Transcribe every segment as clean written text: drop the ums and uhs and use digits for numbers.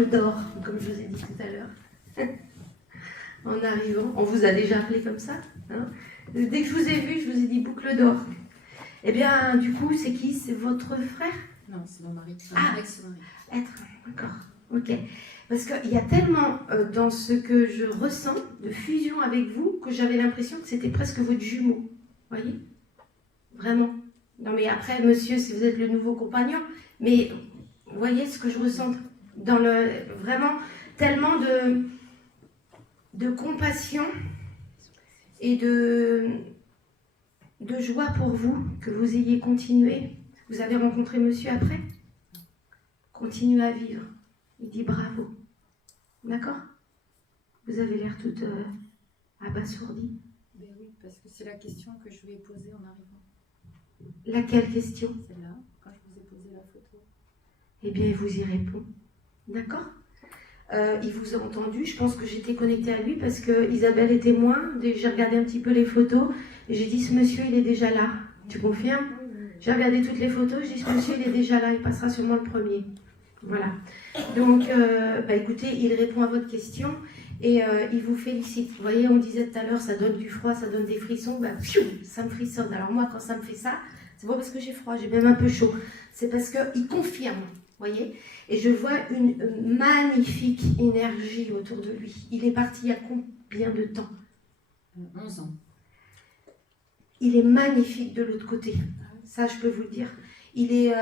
boucle d'or, comme je vous ai dit tout à l'heure. En arrivant, on vous a déjà appelé comme ça, hein? Dès que je vous ai vu, je vous ai dit boucle d'or. Eh bien, du coup, c'est qui? C'est votre frère? Non, c'est mon mari. Ah, ex-mari. être, d'accord, ok. Parce qu'il y a tellement dans ce que je ressens de fusion avec vous que j'avais l'impression que c'était presque votre jumeau. Voyez? Vraiment. Non, mais après, monsieur, si vous êtes le nouveau compagnon, mais vous voyez ce que je ressens dans vraiment tellement de compassion et de joie pour vous, que vous ayez continué. Vous avez rencontré monsieur après? Continuez à vivre. Il dit bravo. D'accord? Vous avez l'air toute abasourdie. Ben oui, parce que c'est la question que je lui ai posée en arrivant. Laquelle question? Celle-là, quand je vous ai posé la photo. Eh bien, il vous y répond. D'accord? Il vous a entendu. Je pense que j'étais connectée à lui parce que Isabelle est témoin. J'ai regardé un petit peu les photos et j'ai dit, ce monsieur, il est déjà là. Tu confirmes? J'ai regardé toutes les photos. J'ai dit, ce monsieur, il est déjà là. Il passera sûrement le premier. Voilà. Donc, écoutez, il répond à votre question et il vous félicite. Vous voyez, on disait tout à l'heure, ça donne du froid, ça donne des frissons. Ça me frissonne. Alors moi, quand ça me fait ça, c'est pas parce que j'ai froid, j'ai même un peu chaud. C'est parce qu'il confirme. Voyez, et je vois une magnifique énergie autour de lui. Il est parti il y a combien de temps? 11 ans. Il est magnifique de l'autre côté. Ça, je peux vous le dire. Il est,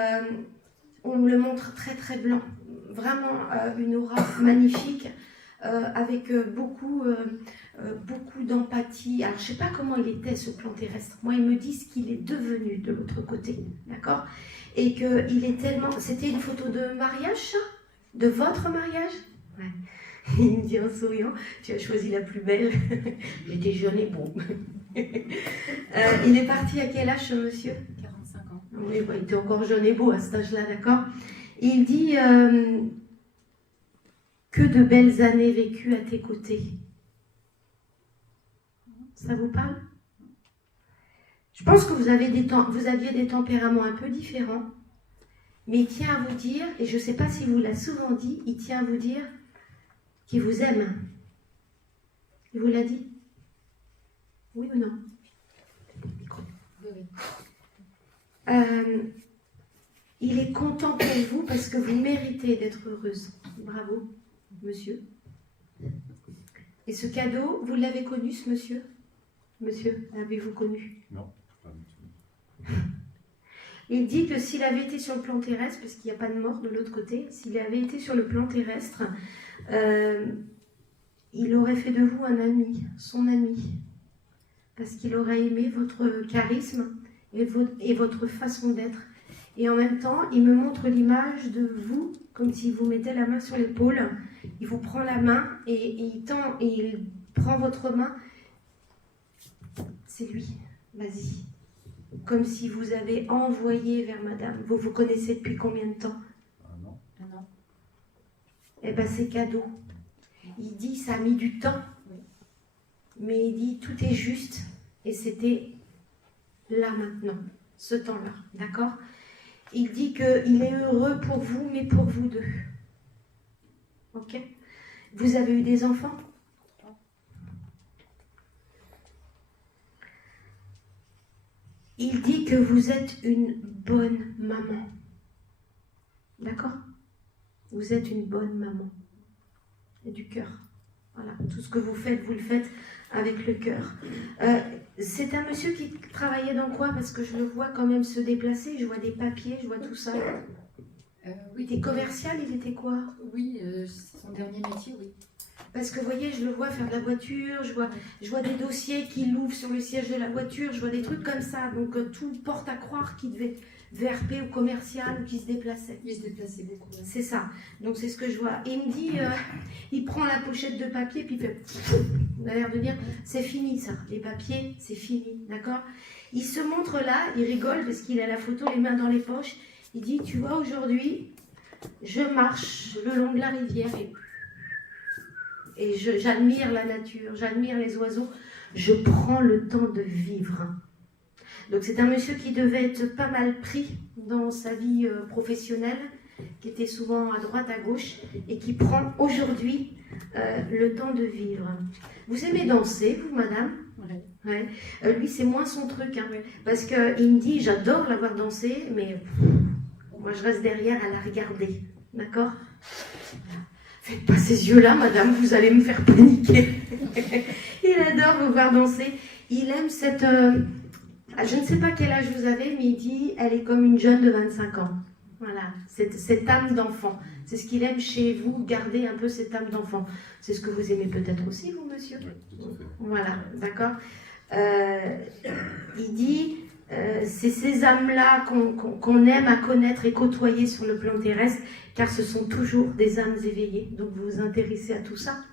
on me le montre très très blanc. Vraiment une aura magnifique, avec beaucoup d'empathie. Alors, je ne sais pas comment il était ce plan terrestre. Moi, ils me disent qu'il est devenu de l'autre côté. D'accord? Et qu'il est tellement... C'était une photo de mariage, ça? De votre mariage? Ouais. Il me dit en souriant, tu as choisi la plus belle. J'étais jeune et beau. Il est parti à quel âge, ce monsieur? 45 ans. Oui, il était encore jeune et beau à cet âge-là, d'accord? Il dit que de belles années vécues à tes côtés. Ça vous parle? Je pense que vous aviez des tempéraments un peu différents, mais il tient à vous dire, et je ne sais pas si vous l'a souvent dit, il tient à vous dire qu'il vous aime. Il vous l'a dit? Oui ou non? Oui. Il est content pour vous parce que vous méritez d'être heureuse. Bravo, monsieur. Et ce cadeau, vous l'avez connu, ce monsieur? Monsieur, l'avez-vous connu? Non, pas du tout. Il dit que s'il avait été sur le plan terrestre, parce qu'il n'y a pas de mort de l'autre côté, s'il avait été sur le plan terrestre, il aurait fait de vous un ami, son ami. Parce qu'il aurait aimé votre charisme et votre façon d'être. Et en même temps, il me montre l'image de vous, comme s'il vous mettait la main sur l'épaule. Il vous prend la main et il tend et il prend votre main. C'est lui, vas-y. Comme si vous avez envoyé vers madame. Vous vous connaissez depuis combien de temps? Un an. Un an. Eh bien, c'est cadeau. Il dit, ça a mis du temps. Mais il dit, tout est juste. Et c'était là maintenant, ce temps-là. D'accord? Il dit qu'il est heureux pour vous, mais pour vous deux. Ok? Vous avez eu des enfants? Il dit que vous êtes une bonne maman. D'accord? Vous êtes une bonne maman. Et du cœur. Voilà. Tout ce que vous le faites avec le cœur. C'est un monsieur qui travaillait dans quoi? Parce que je le vois quand même se déplacer. Je vois des papiers, je vois tout ça. Oui. Il était commercial, il était quoi? Oui, son dernier métier, oui. Parce que vous voyez, je le vois faire de la voiture, je vois des dossiers qu'il ouvre sur le siège de la voiture, je vois des trucs comme ça. Donc tout porte à croire qu'il devait être VRP ou commercial ou qu'il se déplaçait. Il se déplaçait beaucoup. Ouais. C'est ça. Donc c'est ce que je vois. Et il me dit, il prend la pochette de papier puis il fait... Il a l'air de dire, c'est fini ça, les papiers, c'est fini, d'accord? Il se montre là, il rigole parce qu'il a la photo, les mains dans les poches. Il dit, tu vois, aujourd'hui, je marche le long de la rivière et j'admire la nature, j'admire les oiseaux, je prends le temps de vivre. Donc c'est un monsieur qui devait être pas mal pris dans sa vie professionnelle, qui était souvent à droite, à gauche, et qui prend aujourd'hui le temps de vivre. Vous aimez danser, vous, madame? Ouais. Ouais. Lui, c'est moins son truc, hein, parce qu'il me dit, j'adore la voir danser, mais moi, je reste derrière à la regarder. D'accord? Faites pas ces yeux-là, madame, vous allez me faire paniquer. Il adore vous voir danser. Il aime cette... je ne sais pas quel âge vous avez, mais il dit, elle est comme une jeune de 25 ans. Voilà, cette âme d'enfant. C'est ce qu'il aime chez vous, garder un peu cette âme d'enfant. C'est ce que vous aimez peut-être aussi, vous, monsieur? Oui, tout à fait. Voilà, d'accord. Il dit, c'est ces âmes-là qu'on aime à connaître et côtoyer sur le plan terrestre, car ce sont toujours des âmes éveillées. Donc vous vous intéressez à tout ça.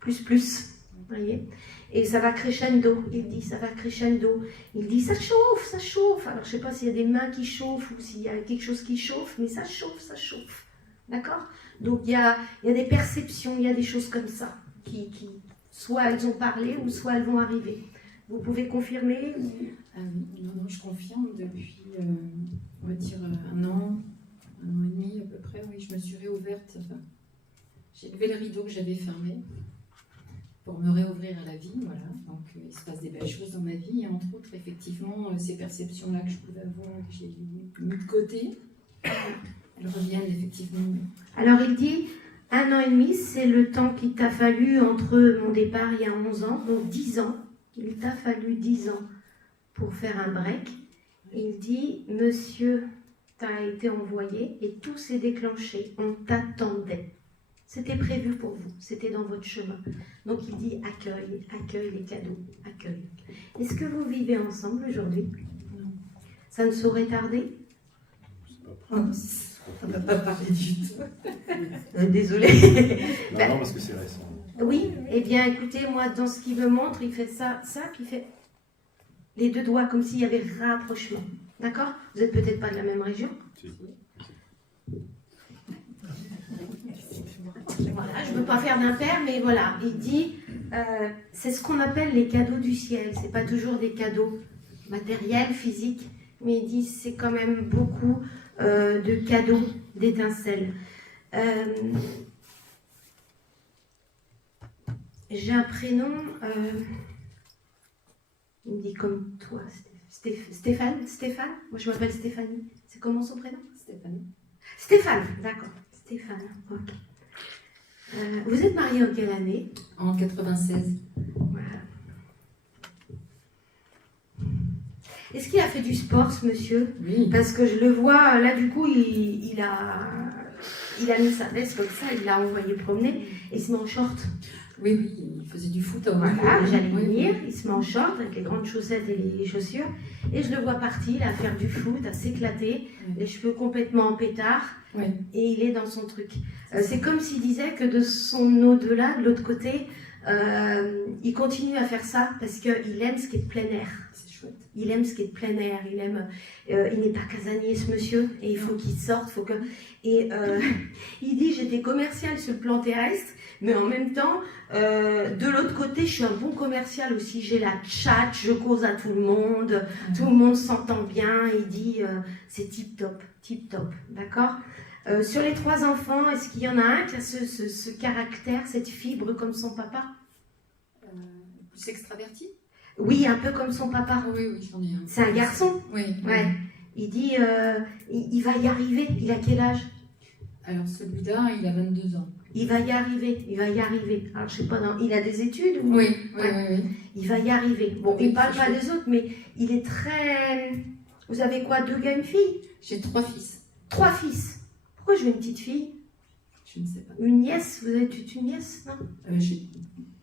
Plus, voyez. Et ça va crescendo, il dit, ça va crescendo. Il dit, ça chauffe, ça chauffe. Alors je ne sais pas s'il y a des mains qui chauffent ou s'il y a quelque chose qui chauffe, mais ça chauffe, ça chauffe. D'accord? Donc il y a des perceptions, il y a des choses comme ça, qui soit elles ont parlé ou soit elles vont arriver. Vous pouvez confirmer ou... Non, je confirme depuis, on va dire, un an et demi à peu près, oui, je me suis réouverte. Enfin, j'ai levé le rideau que j'avais fermé pour me réouvrir à la vie, voilà. Donc il se passe des belles choses dans ma vie, et entre autres, effectivement, ces perceptions-là que je pouvais avoir, que j'ai mis de côté, elles reviennent effectivement. Alors il dit, 1 an et demi, c'est le temps qu'il t'a fallu entre mon départ il y a 11 ans, donc 10 ans. Il t'a fallu 10 ans pour faire un break. Il dit, monsieur, t'as été envoyé et tout s'est déclenché. On t'attendait. C'était prévu pour vous. C'était dans votre chemin. Donc il dit, accueille les cadeaux. Accueille. Est-ce que vous vivez ensemble aujourd'hui? Non. Ça ne saurait tarder? On n'a pas parlé du tout. Désolée. Non, parce que c'est récent. Oui, eh bien écoutez, moi dans ce qu'il me montre, il fait ça, puis il fait les deux doigts comme s'il y avait rapprochement. D'accord? Vous n'êtes peut-être pas de la même région? Si. Voilà, je ne veux pas faire d'impair, mais voilà, il dit, c'est ce qu'on appelle les cadeaux du ciel. C'est pas toujours des cadeaux matériels, physiques, mais il dit c'est quand même beaucoup de cadeaux, d'étincelles. J'ai un prénom, il me dit comme toi, Stéphane. Moi je m'appelle Stéphanie. C'est comment son prénom? Stéphane, d'accord. Stéphane, ok. Vous êtes marié en quelle année? En 96. Voilà. Est-ce qu'il a fait du sport, ce monsieur? Oui. Parce que je le vois, là du coup, il a mis sa veste comme ça, il l'a envoyé promener et il se met en short. Oui, il faisait du foot avant. Voilà, j'allais Oui, venir, oui. il se met en short avec les grandes chaussettes et les chaussures et je le vois partir à faire du foot, à s'éclater, les cheveux complètement en pétard Oui. et il est dans son truc. C'est comme s'il disait que de son au-delà, de l'autre côté, il continue à faire ça parce qu'il aime ce qui est de plein air. C'est chouette. Il aime ce qui est de plein air, il n'est pas casanier ce monsieur, et il faut qu'il sorte, il dit j'étais commercial sur le plan terrestre, mais en même temps, de l'autre côté, je suis un bon commercial aussi, j'ai la tchatch, je cause à tout le monde s'entend bien, il dit c'est tip top, d'accord? Sur les 3 enfants, est-ce qu'il y en a un qui a ce caractère, cette fibre comme son papa? Plus extraverti? Oui, un peu comme son papa. Oui, j'en ai un. C'est un garçon? Oui. Ouais. Il dit, il va y arriver. Il a quel âge? Alors celui-là, il a 22 ans. Il va y arriver. Alors je sais pas, il a des études ou... Oui. Il va y arriver. Bon, Oui, il parle c'est pas chouette. des autres, mais il est très... Vous avez quoi, 2 gars, une fille? J'ai 3 fils. 3 fils. Pourquoi je veux une petite fille? Je ne sais pas. Une nièce? Vous avez toute une nièce, non?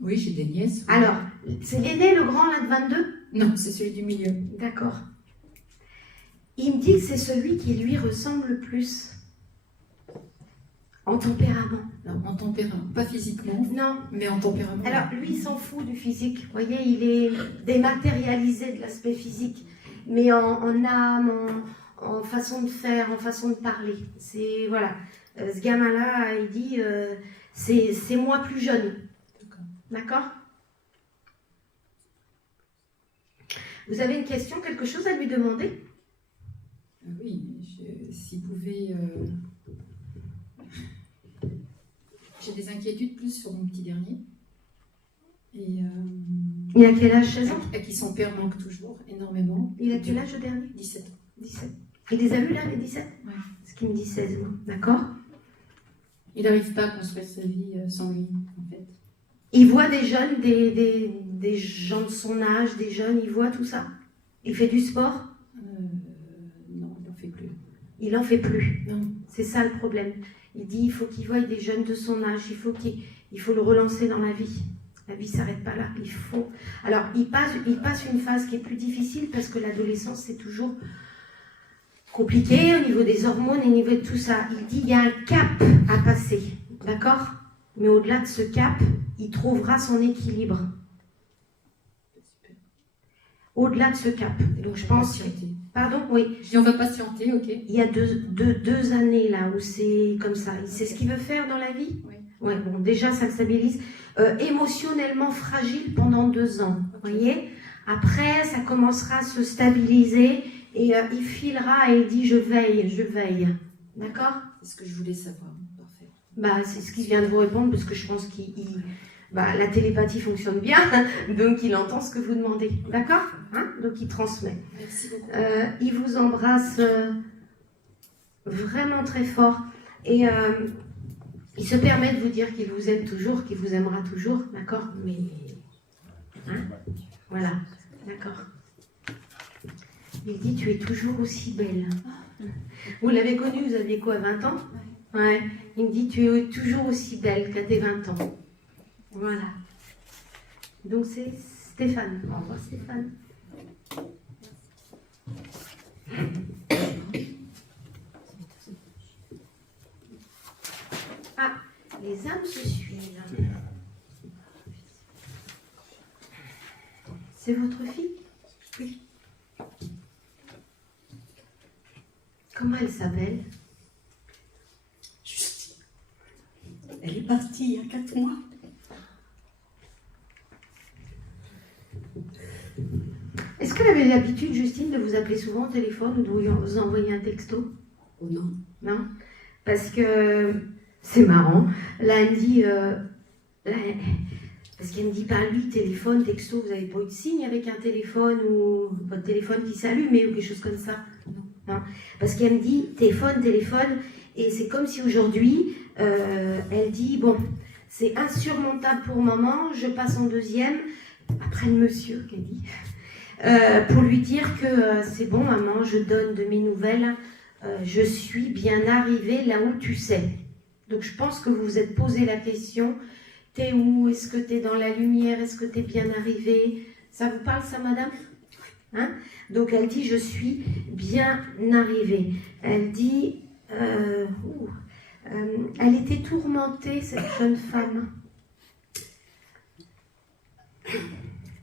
Oui, j'ai des nièces. Oui. Alors, c'est l'aîné, le grand, là, de 22? Non, c'est celui du milieu. D'accord. Il me dit que c'est celui qui lui ressemble le plus. En tempérament. Alors, en tempérament, pas physiquement, Non. mais en tempérament. Alors, lui, il s'en fout du physique. Vous voyez, il est dématérialisé de l'aspect physique. Mais en âme, en façon de faire, en façon de parler. C'est, voilà. Ce gamin-là, il dit, c'est moi plus jeune. D'accord? Vous avez une question, quelque chose à lui demander? Oui, S'il pouvait... J'ai des inquiétudes plus sur mon petit dernier. Et, Il a quel âge, 16 ans? à qui son père manque toujours énormément. Il a quel âge le dernier? 17 ans. 17. Il les a vus là, les 17? Ouais. Ce qui me dit 16 mois, d'accord? Il n'arrive pas à construire sa vie sans lui, en fait. Il voit des jeunes, des gens de son âge, des jeunes, il voit tout ça? Il fait du sport? Non, il n'en fait plus. Il n'en fait plus. Non. C'est ça le problème. Il dit il faut qu'il voie des jeunes de son âge, il faut le relancer dans la vie. La vie ne s'arrête pas là. Il faut. Alors, il passe une phase qui est plus difficile parce que l'adolescence, c'est toujours compliqué au niveau des hormones et au niveau de tout ça. Il dit il y a un cap à passer, d'accord? Mais au-delà de ce cap, il trouvera son équilibre. Au-delà de ce cap. Donc, je pense. Pardon, oui. Je dis on va patienter, ok. Il y a deux années là où c'est comme ça. Il sait ce qu'il veut faire dans la vie. Oui. Ouais, bon, déjà ça le stabilise. Émotionnellement fragile pendant 2 ans, vous voyez. Après, ça commencera à se stabiliser et il filera et il dit je veille. D'accord? C'est ce que je voulais savoir. Parfait. Bah, c'est ce qu'il vient de vous répondre parce que je pense la télépathie fonctionne bien, donc il entend ce que vous demandez. D'accord? Donc il transmet. Merci beaucoup. Il vous embrasse vraiment très fort et il se permet de vous dire qu'il vous aime toujours, qu'il vous aimera toujours, d'accord? Mais voilà, d'accord. Il dit tu es toujours aussi belle. Vous l'avez connu, vous aviez quoi, 20 ans? Ouais. Il me dit tu es toujours aussi belle qu'à tes 20 ans. Voilà. Donc c'est Stéphane. Au revoir Stéphane. Ah, les âmes se suivent. C'est votre fille? Oui. Comment elle s'appelle? Justine. Elle est partie il y a 4 mois. Est-ce qu'elle avait l'habitude, Justine, de vous appeler souvent au téléphone ou de vous envoyer un texto? Oh non. Non? Parce que c'est marrant. Là, elle me dit... parce qu'elle me dit pas lui, téléphone, texto, vous n'avez pas eu de signe avec un téléphone ou votre téléphone qui s'allume ou quelque chose comme ça? Non. Parce qu'elle me dit téléphone, et c'est comme si aujourd'hui, elle dit, bon, c'est insurmontable pour maman, je passe en deuxième, après le monsieur qu'elle dit, pour lui dire que c'est bon maman, je donne de mes nouvelles, je suis bien arrivée là où tu sais. Donc je pense que vous vous êtes posé la question, t'es où? Est-ce que t'es dans la lumière? Est-ce que t'es bien arrivée? Ça vous parle ça, madame? Hein? Donc elle dit je suis bien arrivée. Elle dit elle était tourmentée, cette jeune femme.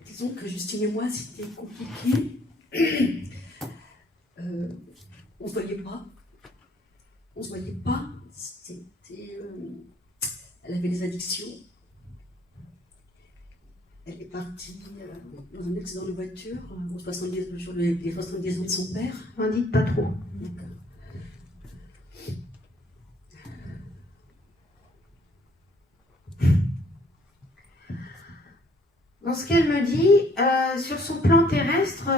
Disons que Justine et moi, c'était compliqué. On se voyait pas. On se voyait pas. C'était... elle avait des addictions. Elle est partie dans un accident de voiture aux 70 jours les 70 ans de son père. N'en dites pas trop. Donc, Dans ce qu'elle me dit, sur son plan terrestre,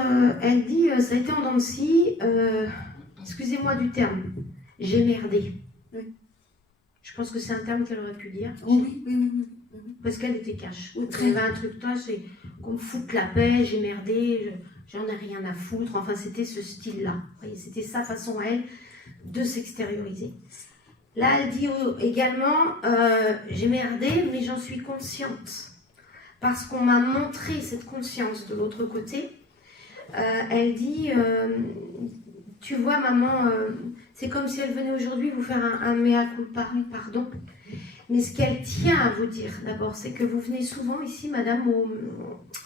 elle dit ça a été en dents de scie, excusez-moi du terme, j'ai merdé. Oui. Je pense que c'est un terme qu'elle aurait pu dire. oh oui. Parce qu'elle était cash. Oui, Il y avait un truc, toi, c'est qu'on me foute la paix, j'ai merdé, j'en ai rien à foutre. Enfin, c'était ce style-là. Vous voyez, c'était sa façon à elle de s'extérioriser. Là, elle dit également, j'ai merdé, mais j'en suis consciente. Parce qu'on m'a montré cette conscience de l'autre côté. Elle dit, tu vois, maman, c'est comme si elle venait aujourd'hui vous faire un mea culpa, pardon. Mais ce qu'elle tient à vous dire, d'abord, c'est que vous venez souvent ici, madame,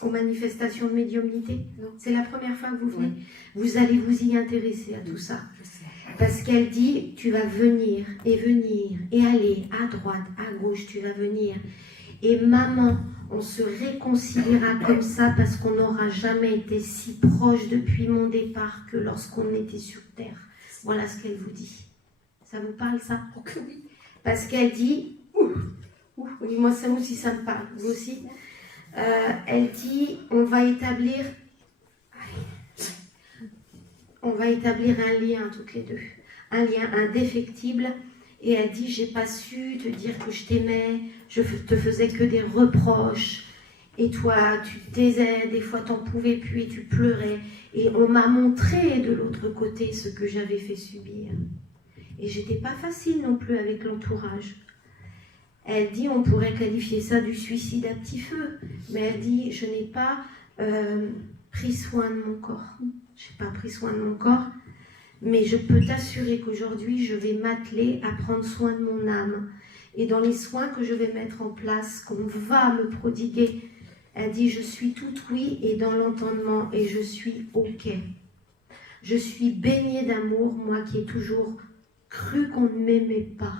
aux manifestations de médiumnité. C'est la première fois que vous venez. Oui. Vous allez vous y intéresser à tout ça. Je sais. Parce qu'elle dit, tu vas venir, et aller à droite, à gauche, tu vas venir. Et maman, on se réconciliera comme ça parce qu'on n'aura jamais été si proche depuis mon départ que lorsqu'on était sur Terre. Voilà ce qu'elle vous dit. Ça vous parle, ça? Oh que oui. Parce qu'elle dit, oui, moi ça aussi ça me parle, vous aussi. Elle dit, on va établir un lien toutes les deux, un lien indéfectible. Et elle dit, j'ai pas su te dire que je t'aimais, je te faisais que des reproches. Et toi, tu te taisais, des fois t'en pouvais plus et tu pleurais. Et on m'a montré de l'autre côté ce que j'avais fait subir. Et j'étais pas facile non plus avec l'entourage. Elle dit, on pourrait qualifier ça du suicide à petit feu. Mais elle dit, je n'ai pas pris soin de mon corps. Je n'ai pas pris soin de mon corps. Mais je peux t'assurer qu'aujourd'hui, je vais m'atteler à prendre soin de mon âme. Et dans les soins que je vais mettre en place, qu'on va me prodiguer, elle dit, je suis toute oui et dans l'entendement et je suis OK. Je suis baignée d'amour, moi qui ai toujours cru qu'on ne m'aimait pas.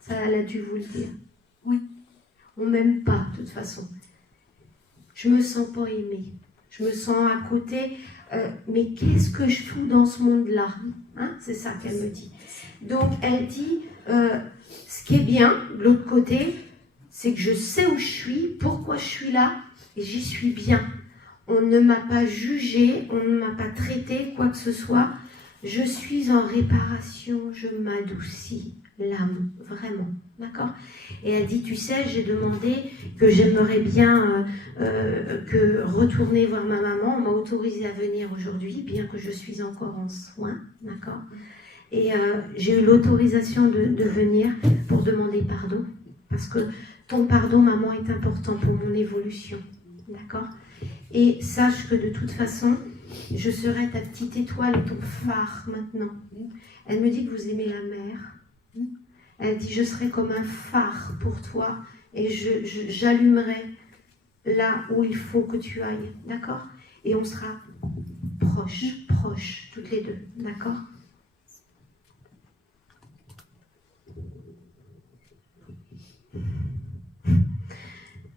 Ça, elle a dû vous le dire. Oui. On ne m'aime pas, de toute façon. Je me sens pas aimée. Je me sens à côté. Mais qu'est-ce que je fous dans ce monde-là, hein? C'est ça qu'elle me dit. Donc, elle dit, ce qui est bien, de l'autre côté, c'est que je sais où je suis, pourquoi je suis là, et j'y suis bien. On ne m'a pas jugé, on ne m'a pas traité, quoi que ce soit. Je suis en réparation, je m'adoucis l'âme, vraiment, d'accord? Et elle dit, tu sais, j'ai demandé que j'aimerais bien que retourner voir ma maman. On m'a autorisé à venir aujourd'hui, bien que je suis encore en soins, d'accord? Et j'ai eu l'autorisation de venir pour demander pardon, parce que ton pardon, maman, est important pour mon évolution, d'accord? Et sache que de toute façon, je serai ta petite étoile et ton phare maintenant. Elle me dit que vous aimez la mer. Elle dit, je serai comme un phare pour toi et j'allumerai là où il faut que tu ailles, d'accord? Et on sera proches, toutes les deux, d'accord?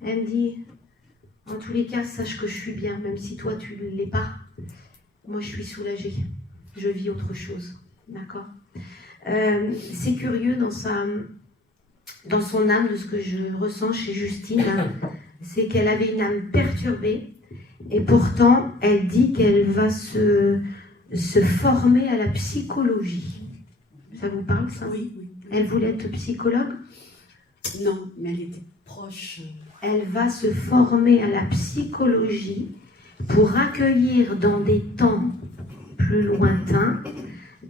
Elle me dit, en tous les cas, sache que je suis bien, même si toi tu ne l'es pas. Moi, je suis soulagée. Je vis autre chose, d'accord? C'est curieux dans son âme, de ce que je ressens chez Justine, hein, c'est qu'elle avait une âme perturbée et pourtant elle dit qu'elle va se former à la psychologie. Ça vous parle, ça? Oui. Elle voulait être psychologue? Non, mais elle était proche. Elle va se former à la psychologie pour accueillir dans des temps plus lointains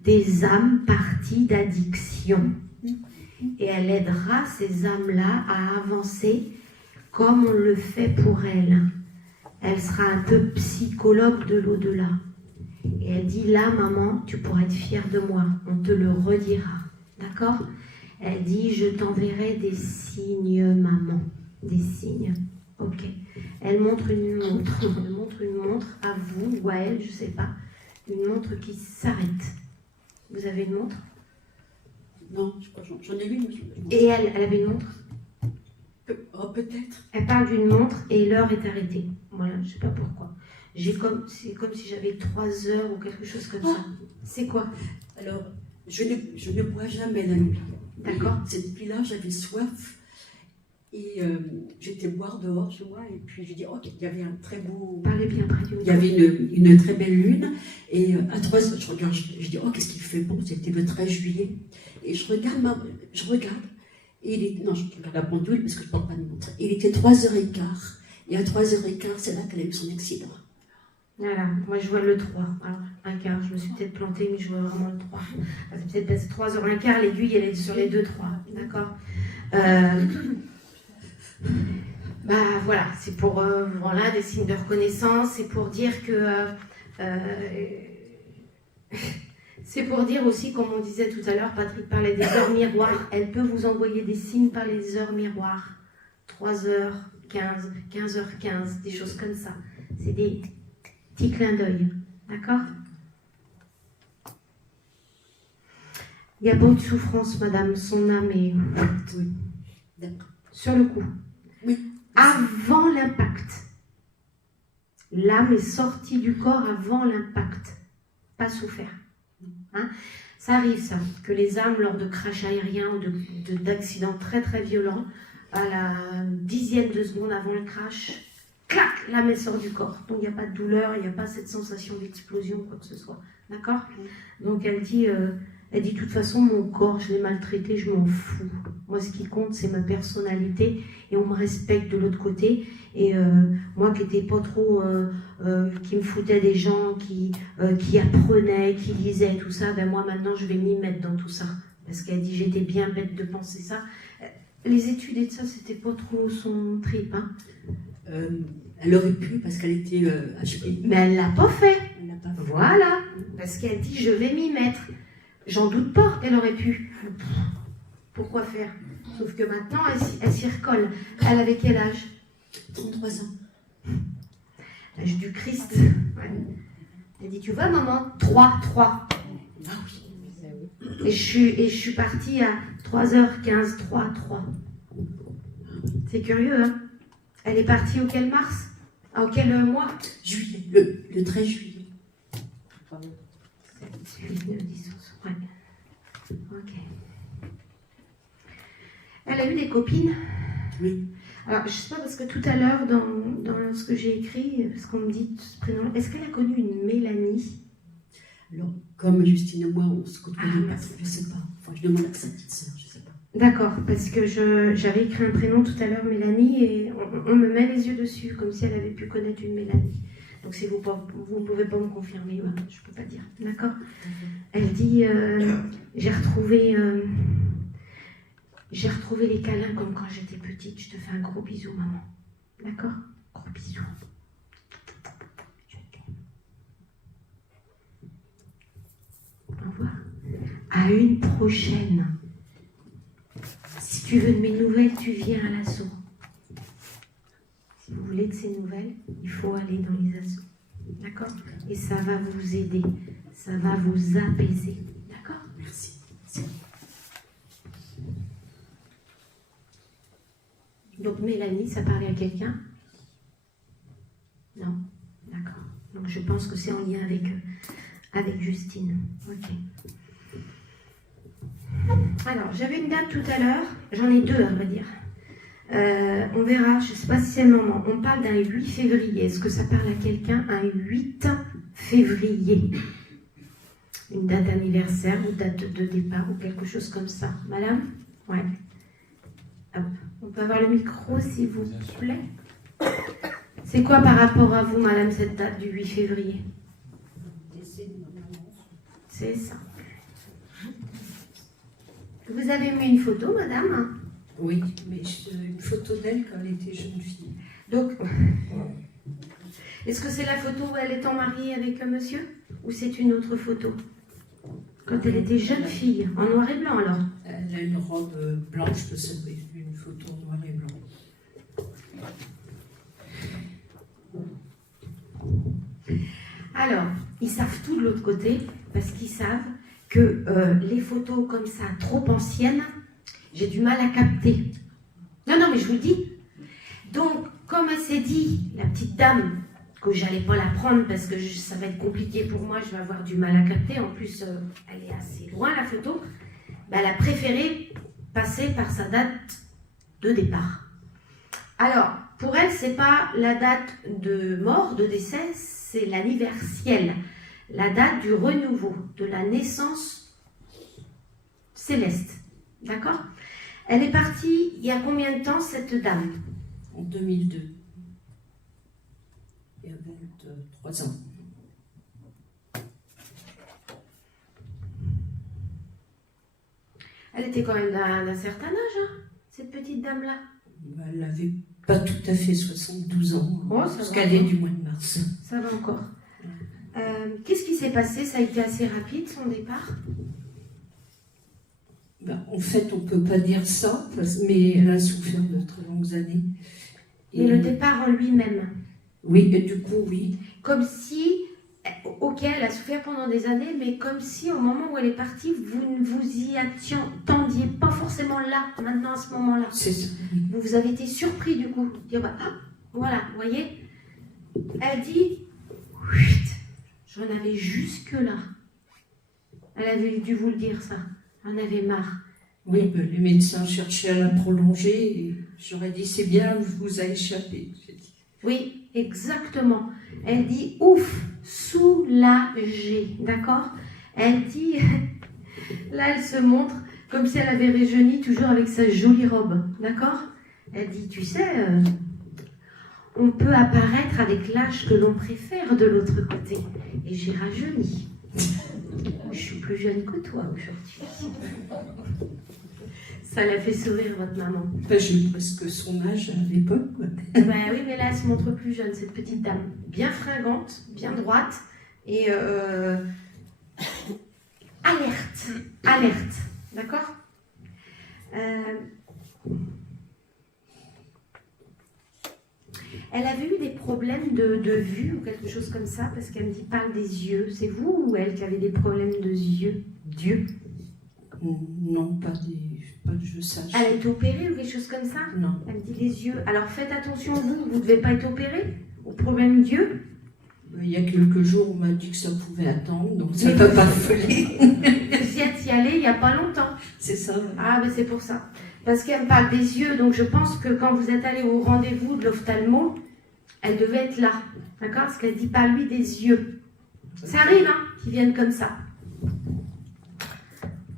des âmes parties d'addiction. Et elle aidera ces âmes-là à avancer comme on le fait pour elle. Elle sera un peu psychologue de l'au-delà. Et elle dit, là, maman, tu pourras être fière de moi. On te le redira. D'accord? Elle dit, je t'enverrai des signes, maman. Des signes. Ok. Elle montre une montre. Elle montre une montre à vous ou à elle, je ne sais pas. Une montre qui s'arrête. Vous avez une montre? Non, je crois j'en ai une. Et elle avait une montre? Peut-être. Elle parle d'une montre et l'heure est arrêtée. Voilà, je ne sais pas pourquoi. C'est comme si j'avais 3 heures ou quelque chose comme ça. C'est quoi? Alors, je ne bois jamais la nuit. D'accord. Cette nuit-là, j'avais soif. Et j'étais boire dehors chez moi. Et puis, je dis, oh, il y avait un très beau... Parlez bien près du micro. Il y avait une très belle lune. Et à 3 heures, je regarde, je dis, oh, qu'est-ce qu'il fait bon? C'était le 13 juillet. Et je regarde, et je regarde la pendule parce que je ne porte pas de montre. Et il était 3h15. Et à 3h15, c'est là qu'elle a eu son accident. Voilà, moi je vois le 3. Alors, un quart, je me suis peut-être plantée, mais je vois vraiment le 3. C'est peut-être 3h15, l'aiguille elle est sur les 2-3. D'accord? Bah voilà, c'est pour voilà, des signes de reconnaissance, c'est pour dire que c'est pour dire aussi, comme on disait tout à l'heure, Patrick parlait des heures miroirs, elle peut vous envoyer des signes par les heures miroirs, 3h15, 15h15, des choses comme ça. C'est des petits clins d'œil, d'accord? Il y a beaucoup de souffrance, madame, son âme est Oui, d'accord. sur le coup. Oui. Avant l'impact. L'âme est sortie du corps avant l'impact. Pas souffert. Hein? Ça arrive, ça, que les âmes, lors de crash aériens ou d'accidents très très violents, à la 10e de seconde avant le crash, clac, l'âme elle sort du corps. Donc il n'y a pas de douleur, il n'y a pas cette sensation d'explosion, quoi que ce soit. D'accord? Donc elle dit, de toute façon, mon corps, je l'ai maltraité, je m'en fous. Moi, ce qui compte, c'est ma personnalité et on me respecte de l'autre côté. Et moi qui n'étais pas trop, qui me foutais des gens, qui apprenaient, qui lisaient, tout ça, ben moi maintenant je vais m'y mettre dans tout ça. Parce qu'elle dit j'étais bien bête de penser ça. Les études et de ça, c'était pas trop son trip. Hein. Elle aurait pu parce qu'elle était HP. Mais elle l'a pas fait. Elle l'a pas fait. Voilà. Parce qu'elle dit je vais m'y mettre. J'en doute pas qu'elle aurait pu. Pourquoi faire? Sauf que maintenant, elle s'y recolle. Elle avait quel âge? 33 ans. L'âge du Christ. Ouais. Elle dit, tu vois, maman, 3. Ah oui. Et je suis partie à 3h15, 3. C'est curieux, hein? Elle est partie auquel mars? Auquel mois? Juillet, le 13 juillet. Ouais. Ok. Elle a eu des copines? Oui. Alors, je ne sais pas, parce que tout à l'heure, dans ce que j'ai écrit, parce qu'on me dit ce prénom, est-ce qu'elle a connu une Mélanie? Alors, comme Justine et moi, on se côtoie pas, merci. je ne sais pas. Enfin, je demande à sa petite sœur, je ne sais pas. D'accord, parce que j'avais écrit un prénom tout à l'heure, Mélanie, et on me met les yeux dessus, comme si elle avait pu connaître une Mélanie. Donc si vous ne pouvez pas me confirmer, ouais, je ne peux pas dire. D'accord. Elle dit, j'ai retrouvé les câlins comme quand j'étais petite. Je te fais un gros bisou, maman. D'accord? Gros bisou. Je t'aime. Au revoir. À une prochaine. Si tu veux de mes nouvelles, tu viens à l'assaut. Si vous voulez de ces nouvelles, il faut aller dans les assauts. D'accord? Et ça va vous aider. Ça va vous apaiser. D'accord? Merci. Donc Mélanie, ça parlait à quelqu'un? Non? D'accord. Donc je pense que c'est en lien avec Justine. Ok. Alors, j'avais une date tout à l'heure. J'en ai deux, à vrai dire. On verra, je ne sais pas si c'est le moment. On parle d'un 8 février. Est-ce que ça parle à quelqu'un? Un 8 février. Une date d'anniversaire ou date de départ ou quelque chose comme ça. Madame? Ouais. Hop. On peut avoir le micro, s'il vous plaît. C'est quoi par rapport à vous, madame, cette date du 8 février? C'est ça. Vous avez mis une photo, madame? Oui, mais une photo d'elle quand elle était jeune fille. Donc, est-ce que c'est la photo où elle est en mariée avec un monsieur? Ou c'est une autre photo? Quand elle était jeune fille, en noir et blanc alors? Elle a une robe blanche, je sais pas, une photo en noir et blanc. Alors, ils savent tout de l'autre côté, parce qu'ils savent que les photos comme ça, trop anciennes, j'ai du mal à capter. Non, mais je vous le dis. Donc, comme elle s'est dit, la petite dame, que j'allais pas la prendre parce que ça va être compliqué pour moi, je vais avoir du mal à capter. En plus, elle est assez loin, la photo. Ben, elle a préféré passer par sa date de départ. Alors, pour elle, c'est pas la date de mort, de décès, c'est l'anniversaire, la date du renouveau, de la naissance céleste. D'accord? Elle est partie il y a combien de temps, cette dame? En 2002. Il y a 23 ans. Elle était quand même d'un certain âge, hein, cette petite dame-là. Elle n'avait pas tout à fait 72 ans, Oh, ça parce va qu'elle est encore. du mois de mars. Ça va encore. Qu'est-ce qui s'est passé? Ça a été assez rapide, son départ? En fait, on ne peut pas dire ça, mais elle a souffert de très longues années. Mais le départ en lui-même. Oui, et du coup, oui. Comme si, ok, elle a souffert pendant des années, mais comme si au moment où elle est partie, vous ne vous y attendiez pas forcément là, maintenant à ce moment-là. C'est ça. Vous avez été surpris du coup. Dire, bah, voilà, vous voyez. Elle dit, chut, j'en avais jusque là. Elle avait dû vous le dire, ça. Elle en avait marre. Oui, ben, les médecins cherchaient à la prolonger et j'aurais dit c'est bien, vous a échappé. J'ai dit. Oui, exactement. Elle dit ouf, soulagée, d'accord? Elle dit, là elle se montre comme si elle avait rajeuni, toujours avec sa jolie robe, d'accord? Elle dit, tu sais, on peut apparaître avec l'âge que l'on préfère de l'autre côté. Et j'ai rajeuni. Je suis plus jeune que toi aujourd'hui. Ça l'a fait sourire, votre maman. Ben, j'ai presque son âge à l'époque. Quoi. Ben oui, mais là, elle se montre plus jeune, cette petite dame. Bien fringante, bien droite et alerte. D'accord? Elle avait eu des problèmes de vue ou quelque chose comme ça, parce qu'elle me dit parle des yeux. C'est vous ou elle qui avait des problèmes de yeux? Dieu. Non, pas que je sache. Elle a été opérée ou quelque chose comme ça? Non. Elle me dit les yeux. Alors faites attention, vous ne devez pas être opéré au problème d'yeux. Il y a quelques jours, on m'a dit que ça pouvait attendre, donc ça Mais ne peut vous- pas affoler. Vous y êtes y allé il n'y a pas longtemps. C'est ça. Ouais. Ah, ben c'est pour ça. Parce qu'elle me parle des yeux, donc je pense que quand vous êtes allé au rendez-vous de l'ophtalmo, elle devait être là. D'accord? Parce qu'elle dit pas lui des yeux. Ça arrive, hein, qu'ils viennent comme ça.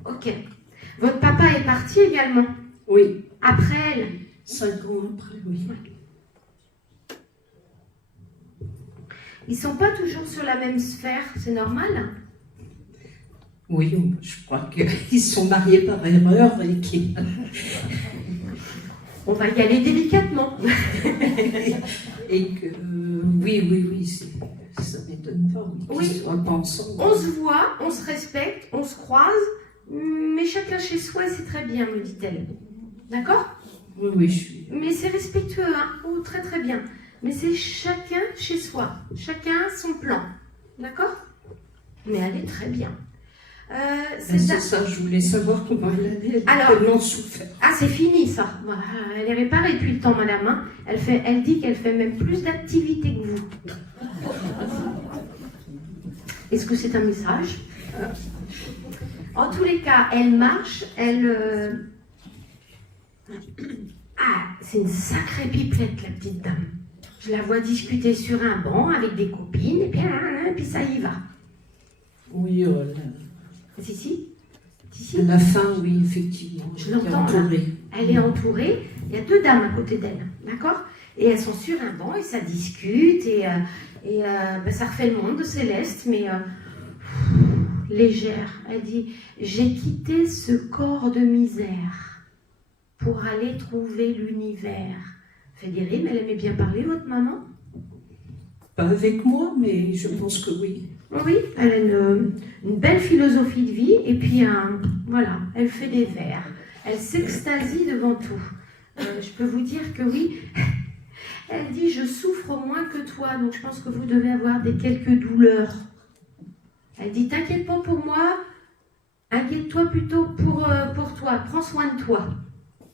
Ok. Votre papa est parti également. Oui, Après elle. 5 ans après, oui. Ils sont pas toujours sur la même sphère, c'est normal? Oui, je crois qu'ils sont mariés par erreur et qu'ils... On va y aller délicatement. et que, oui, ça ne m'étonne pas qu'ils Oui. ne soient pas ensemble. On se voit, on se respecte, on se croise, mais chacun chez soi, c'est très bien, me dit-elle. D'accord? Oui, je suis... Mais c'est respectueux, hein? Oh, très très bien. Mais c'est chacun chez soi, chacun son plan. D'accord? Mais elle est très bien. C'est ça, je voulais savoir comment elle allait. Elle a Alors- tellement souffert. Ah, c'est fini ça. Voilà, elle est réparée depuis le temps, madame. Hein. Elle dit qu'elle fait même plus d'activité que vous. Est-ce que c'est un message? En tous les cas, elle marche, elle... Ah, c'est une sacrée pipelette, la petite dame. Je la vois discuter sur un banc avec des copines, et puis ça y va. Oui, Si. la fin, oui, effectivement. Je j'étais l'entends, entourée. Elle est entourée, il y a 2 dames à côté d'elle, d'accord? Et elles sont sur un banc et ça discute et ben, ça refait le monde, céleste, mais légère. Elle dit, j'ai quitté ce corps de misère pour aller trouver l'univers. Fait des rimes, elle aimait bien parler, votre maman? Pas avec moi, mais je pense que oui. Oui, elle a une belle philosophie de vie et puis voilà, elle fait des vers. Elle s'extasie devant tout. Je peux vous dire que oui. Elle dit, je souffre moins que toi, donc je pense que vous devez avoir quelques douleurs. Elle dit, t'inquiète pas pour moi, inquiète-toi plutôt pour toi, prends soin de toi.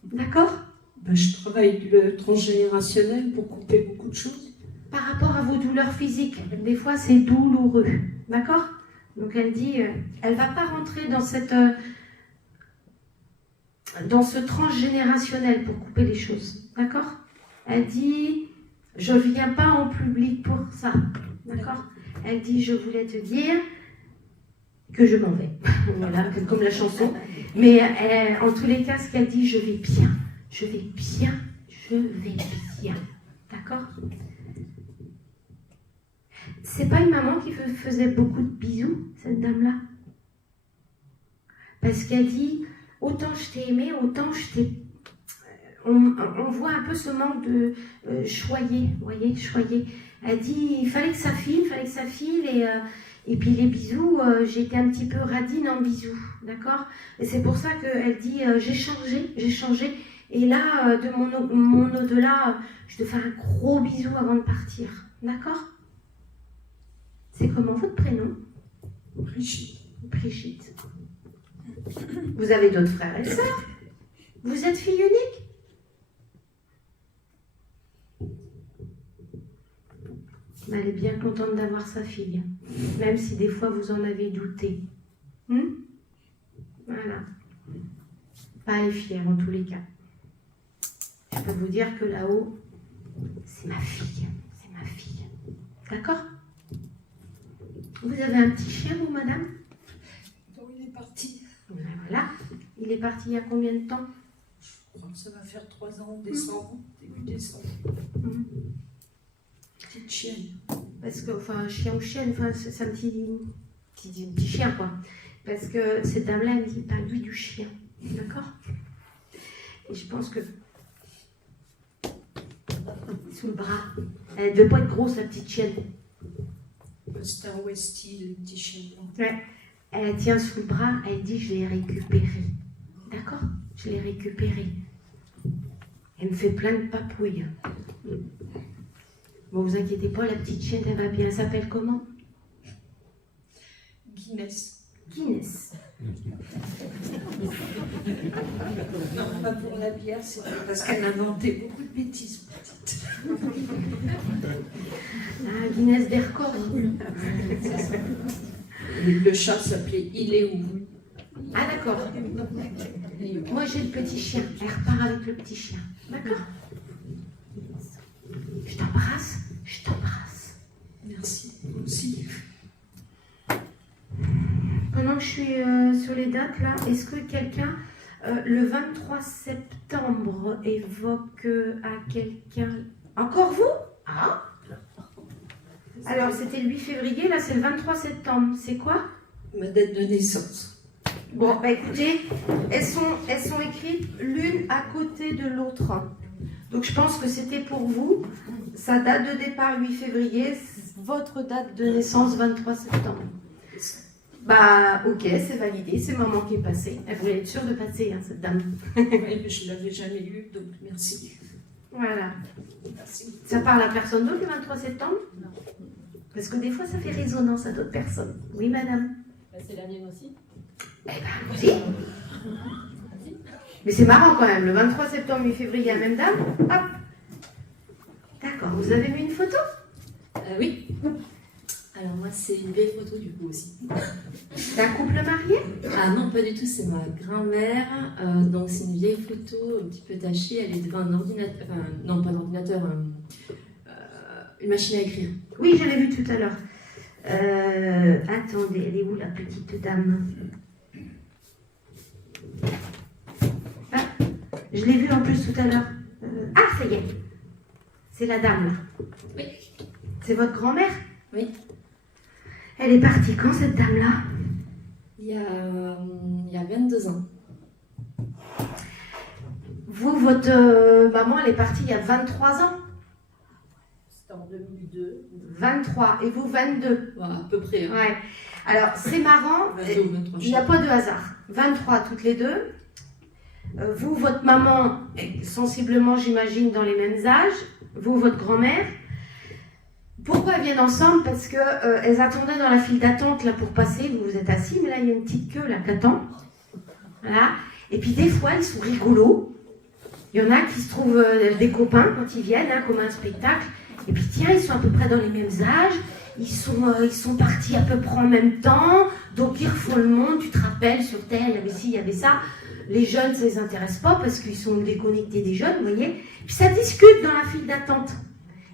D'accord? Ben, je travaille le transgénérationnel pour couper beaucoup de choses. Par rapport à vos douleurs physiques, des fois c'est douloureux. D'accord? Donc elle dit, elle ne va pas rentrer dans ce transgénérationnel pour couper les choses. D'accord? Elle dit, je ne viens pas en public pour ça. D'accord? Elle dit, je voulais te dire que je m'en vais. Voilà, comme la chanson. Mais en tous les cas, ce qu'elle dit, je vais bien. Je vais bien. Je vais bien. D'accord? C'est pas une maman qui faisait beaucoup de bisous, cette dame-là? Parce qu'elle dit, autant je t'ai aimé, autant je t'ai... On voit un peu ce manque de choyer, vous voyez, choyer. Elle dit, il fallait que ça file, et puis les bisous, j'étais un petit peu radine en bisous, d'accord? Et c'est pour ça qu'elle dit, j'ai changé, et là, de mon au-delà, je te fais un gros bisou avant de partir, d'accord? C'est comment votre prénom? Brigitte. Brigitte. Vous avez d'autres frères et sœurs? Vous êtes fille unique? Elle est bien contente d'avoir sa fille, même si des fois vous en avez douté. Voilà. Pas elle est fière en tous les cas. Je peux vous dire que là-haut, c'est ma fille. C'est ma fille. D'accord? Vous avez un petit chien, vous, madame? Donc il est parti. Ben voilà. Il est parti il y a combien de temps? Je crois que ça va faire 3 ans, décembre, début décembre. Mhm. Petite chienne. Parce que, enfin, chien ou chienne, enfin, c'est un petit chien, quoi. Parce que cette dame-là, elle me dit pas lui du chien. D'accord? Et je pense que. Sous le bras. Elle devait pas être grosse, la petite chienne. C'est un Westie, le petit chien blanc. Ouais. Elle tient sous le bras, elle dit je l'ai récupéré. D'accord? Je l'ai récupéré. Elle me fait plein de papouilles. Bon, vous inquiétez pas, la petite chienne, elle va bien. Elle s'appelle comment? Guinness. Guinness. Non, pas pour la bière, c'est parce qu'elle inventait beaucoup de bêtises. Ah, Guinness des records. Le chat s'appelait Il est où? Ah, d'accord. Moi, j'ai le petit chien. Elle repart avec le petit chien. D'accord? Je t'embrasse. Je t'embrasse. Merci, moi aussi. Pendant que je suis sur les dates, là, est-ce que quelqu'un, le 23 septembre, évoque à quelqu'un... Encore vous? Ah. Alors, c'était le 8 février, là, c'est le 23 septembre. C'est quoi? Ma date de naissance. Bon, bah écoutez, elles sont écrites l'une à côté de l'autre. Donc, je pense que c'était pour vous. Sa date de départ, 8 février, votre date de naissance, 23 septembre. Bah, ok, c'est validé, c'est maman qui est passée. Elle voulait être sûre de passer, hein, cette dame. Oui, mais je ne l'avais jamais eu, donc merci. Voilà. Merci. Ça parle à personne d'autre le 23 septembre? Non. Parce que des fois, ça fait résonance à d'autres personnes. Oui, madame? Bah, c'est la mienne aussi. Eh ben, si. Mais c'est marrant quand même, le 23 septembre, 8 février, la même dame. Hop. D'accord, vous avez vu une photo? Oui. Alors moi, c'est une vieille photo du coup aussi. D'un couple marié? Ah non, pas du tout, c'est ma grand-mère. Donc c'est une vieille photo un petit peu tachée. Elle est devant un ordinateur, enfin non pas un ordinateur, une machine à écrire. Oui, je l'ai vue tout à l'heure. Attendez, elle est où la petite dame? Ah, je l'ai vue en plus tout à l'heure. Ah, ça y est. C'est la dame là. Oui. C'est votre grand-mère? Oui. Elle est partie quand cette dame-là? Il y a 22 ans. Vous, votre maman, elle est partie il y a 23 ans? C'était en 2002. 23. Et vous, 22? Voilà, à peu près. Hein. Ouais. Alors, c'est marrant. 22 ou 23. Il n'y a pas de hasard. 23 toutes les deux. Vous, votre maman, est sensiblement, j'imagine, dans les mêmes âges. Vous, votre grand-mère. Pourquoi elles viennent ensemble? Parce que elles attendaient dans la file d'attente là pour passer. Vous vous êtes assis, mais là il y a une petite queue là qui attend. Voilà. Et puis des fois ils sont rigolos. Il y en a qui se trouvent des copains quand ils viennent, hein, comme un spectacle. Et puis tiens, ils sont à peu près dans les mêmes âges. Ils sont partis à peu près en même temps. Donc ils refont le monde. Tu te rappelles sur Terre, il y avait ci, il y avait ça. Les jeunes, ça les intéresse pas parce qu'ils sont déconnectés des jeunes, vous voyez. Puis ça discute dans la file d'attente.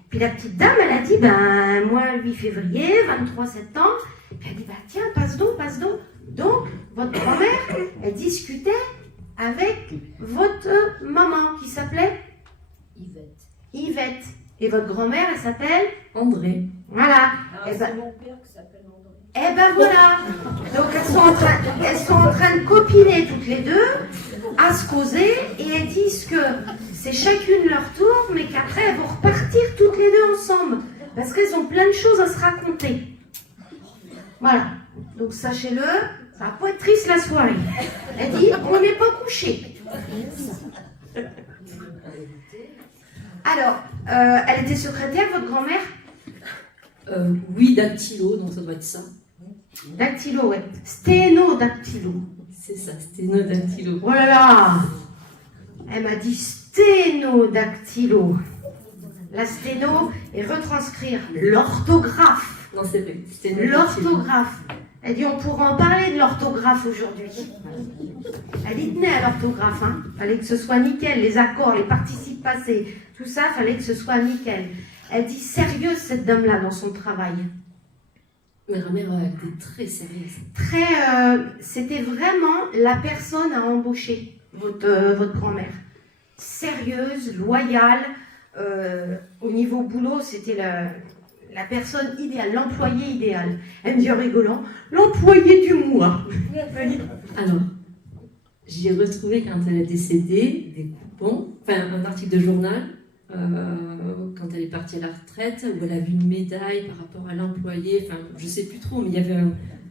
Puis la petite dame, elle a dit, ben moi, 8 février, 23 septembre. Puis elle dit, ben tiens, passe donc, passe donc. Donc, votre grand-mère, elle discutait avec votre maman qui s'appelait Yvette. Yvette. Et votre grand-mère, elle s'appelle André. Voilà. Ah, Eh ben, c'est mon père qui s'appelle André. eh ben voilà. Donc elles sont en train de copiner toutes les deux, à se causer, et elles disent que c'est chacune leur tour, mais qu'après elles vont repartir toutes les deux ensemble, parce qu'elles ont plein de choses à se raconter. Voilà. Donc sachez-le, ça va pas être triste la soirée. Elle dit, on n'est pas couché. Alors, elle était secrétaire, votre grand-mère? Oui, dactylo, donc ça doit être ça. Dactylo, ouais. Sténodactylo. C'est ça, sténodactylo. Oh là là! Elle m'a dit sténodactylo. La sténo et retranscrire l'orthographe. Non, c'est vrai, sténodactylo. L'orthographe. Elle dit, on pourra en parler de l'orthographe aujourd'hui. Elle y tenait à l'orthographe, hein. Fallait que ce soit nickel, les accords, les participes passés, tout ça, fallait que ce soit nickel. Elle dit, sérieuse cette dame-là dans son travail. Ma grand-mère, elle était très sérieuse. C'était vraiment la personne à embaucher, votre grand-mère. Sérieuse, loyale, au niveau boulot, c'était la personne idéale, l'employé idéal. Elle me dit en rigolant, l'employé du mois. Alors, j'ai retrouvé quand elle est décédée des coupons, enfin un article de journal, quand elle est partie à la retraite, où elle a vu une médaille par rapport à l'employé, enfin je sais plus trop, mais il y avait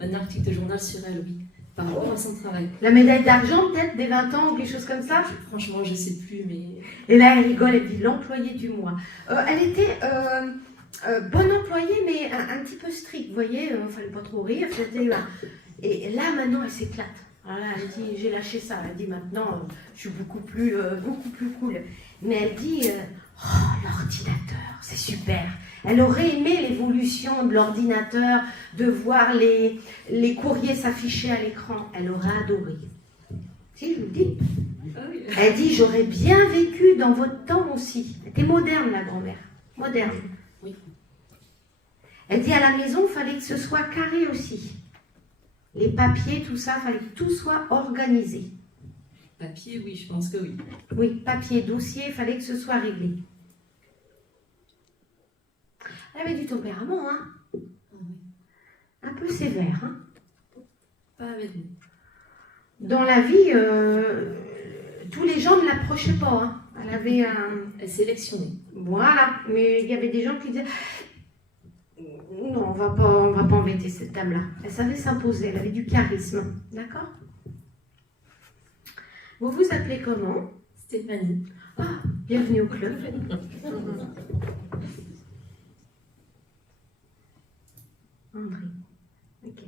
un article de journal sur elle, oui, par rapport à son travail. La médaille d'argent peut-être, des 20 ans ou quelque chose comme ça. Franchement, je sais plus, mais... Et là, elle rigole, elle dit l'employé du mois. Elle était bonne employée, mais un petit peu stricte, vous voyez, il ne fallait pas trop rire. Et là, maintenant, elle s'éclate. Voilà, elle dit, j'ai lâché ça. Elle dit, maintenant, je suis beaucoup plus cool. Mais elle dit, l'ordinateur, c'est super. Elle aurait aimé l'évolution de l'ordinateur, de voir les courriers s'afficher à l'écran. Elle aurait adoré. Si, je vous le dis. Ah oui. Elle dit, j'aurais bien vécu dans votre temps aussi. Elle était moderne, la grand-mère. Moderne. Oui. Elle dit, à la maison, il fallait que ce soit carré aussi. Les papiers, tout ça, il fallait que tout soit organisé. Papier, oui, je pense que oui. Oui, papier, dossier, il fallait que ce soit réglé. Elle avait du tempérament, hein. Ah oui. Un peu sévère, hein. Pas avec nous. Dans la vie, tous les gens ne l'approchaient pas, hein. Elle avait un... Elle sélectionnait. Voilà, mais il y avait des gens qui disaient non, on va pas embêter cette dame-là. Elle savait s'imposer, elle avait du charisme, d'accord? Vous vous appelez comment? Stéphanie. Ah, bienvenue au club. André. Ok.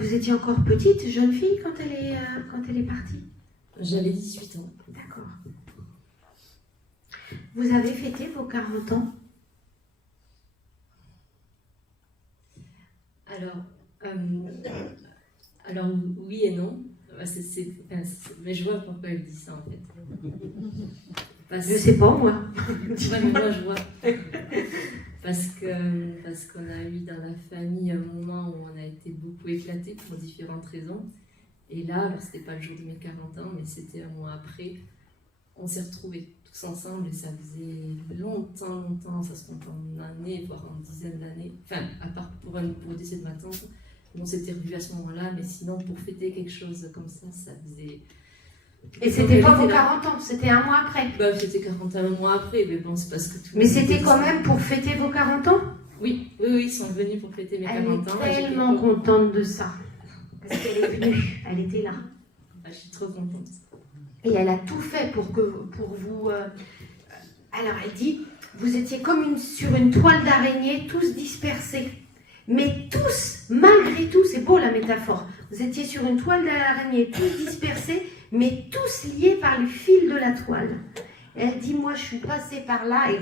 Vous étiez encore petite, jeune fille, quand elle est partie? J'avais 18 ans. D'accord. Vous avez fêté vos 40 ans? Alors oui et non. Mais je vois pourquoi elle dit ça en fait. Je sais pas, moi. Ouais, mais moi je vois. Parce qu'on a eu dans la famille un moment où on a été beaucoup éclatés pour différentes raisons. Et là, alors c'était pas le jour de mes 40 ans, mais c'était un mois après, on s'est retrouvés tous ensemble et ça faisait longtemps, ça se compte en années, voire en dizaines d'années. Enfin, à part pour le décès de ma tante, on s'était revus à ce moment-là, mais sinon pour fêter quelque chose comme ça faisait... Et c'était pas vos 40 ans, c'était un mois après. Bah, c'était 41 mois après, mais bon, c'est parce que tout... Mais c'était quand même pour fêter vos 40 ans? Oui, ils sont venus pour fêter mes 40 ans. Elle est tellement contente de ça. Parce qu'elle est venue, elle était là. Ah, je suis trop contente. Et elle a tout fait pour vous... Alors elle dit, vous étiez comme sur une toile d'araignée, tous dispersés. Mais tous, malgré tout, c'est beau la métaphore, vous étiez sur une toile d'araignée, tous dispersés, mais tous liés par le fil de la toile. Elle dit, moi je suis passée par là et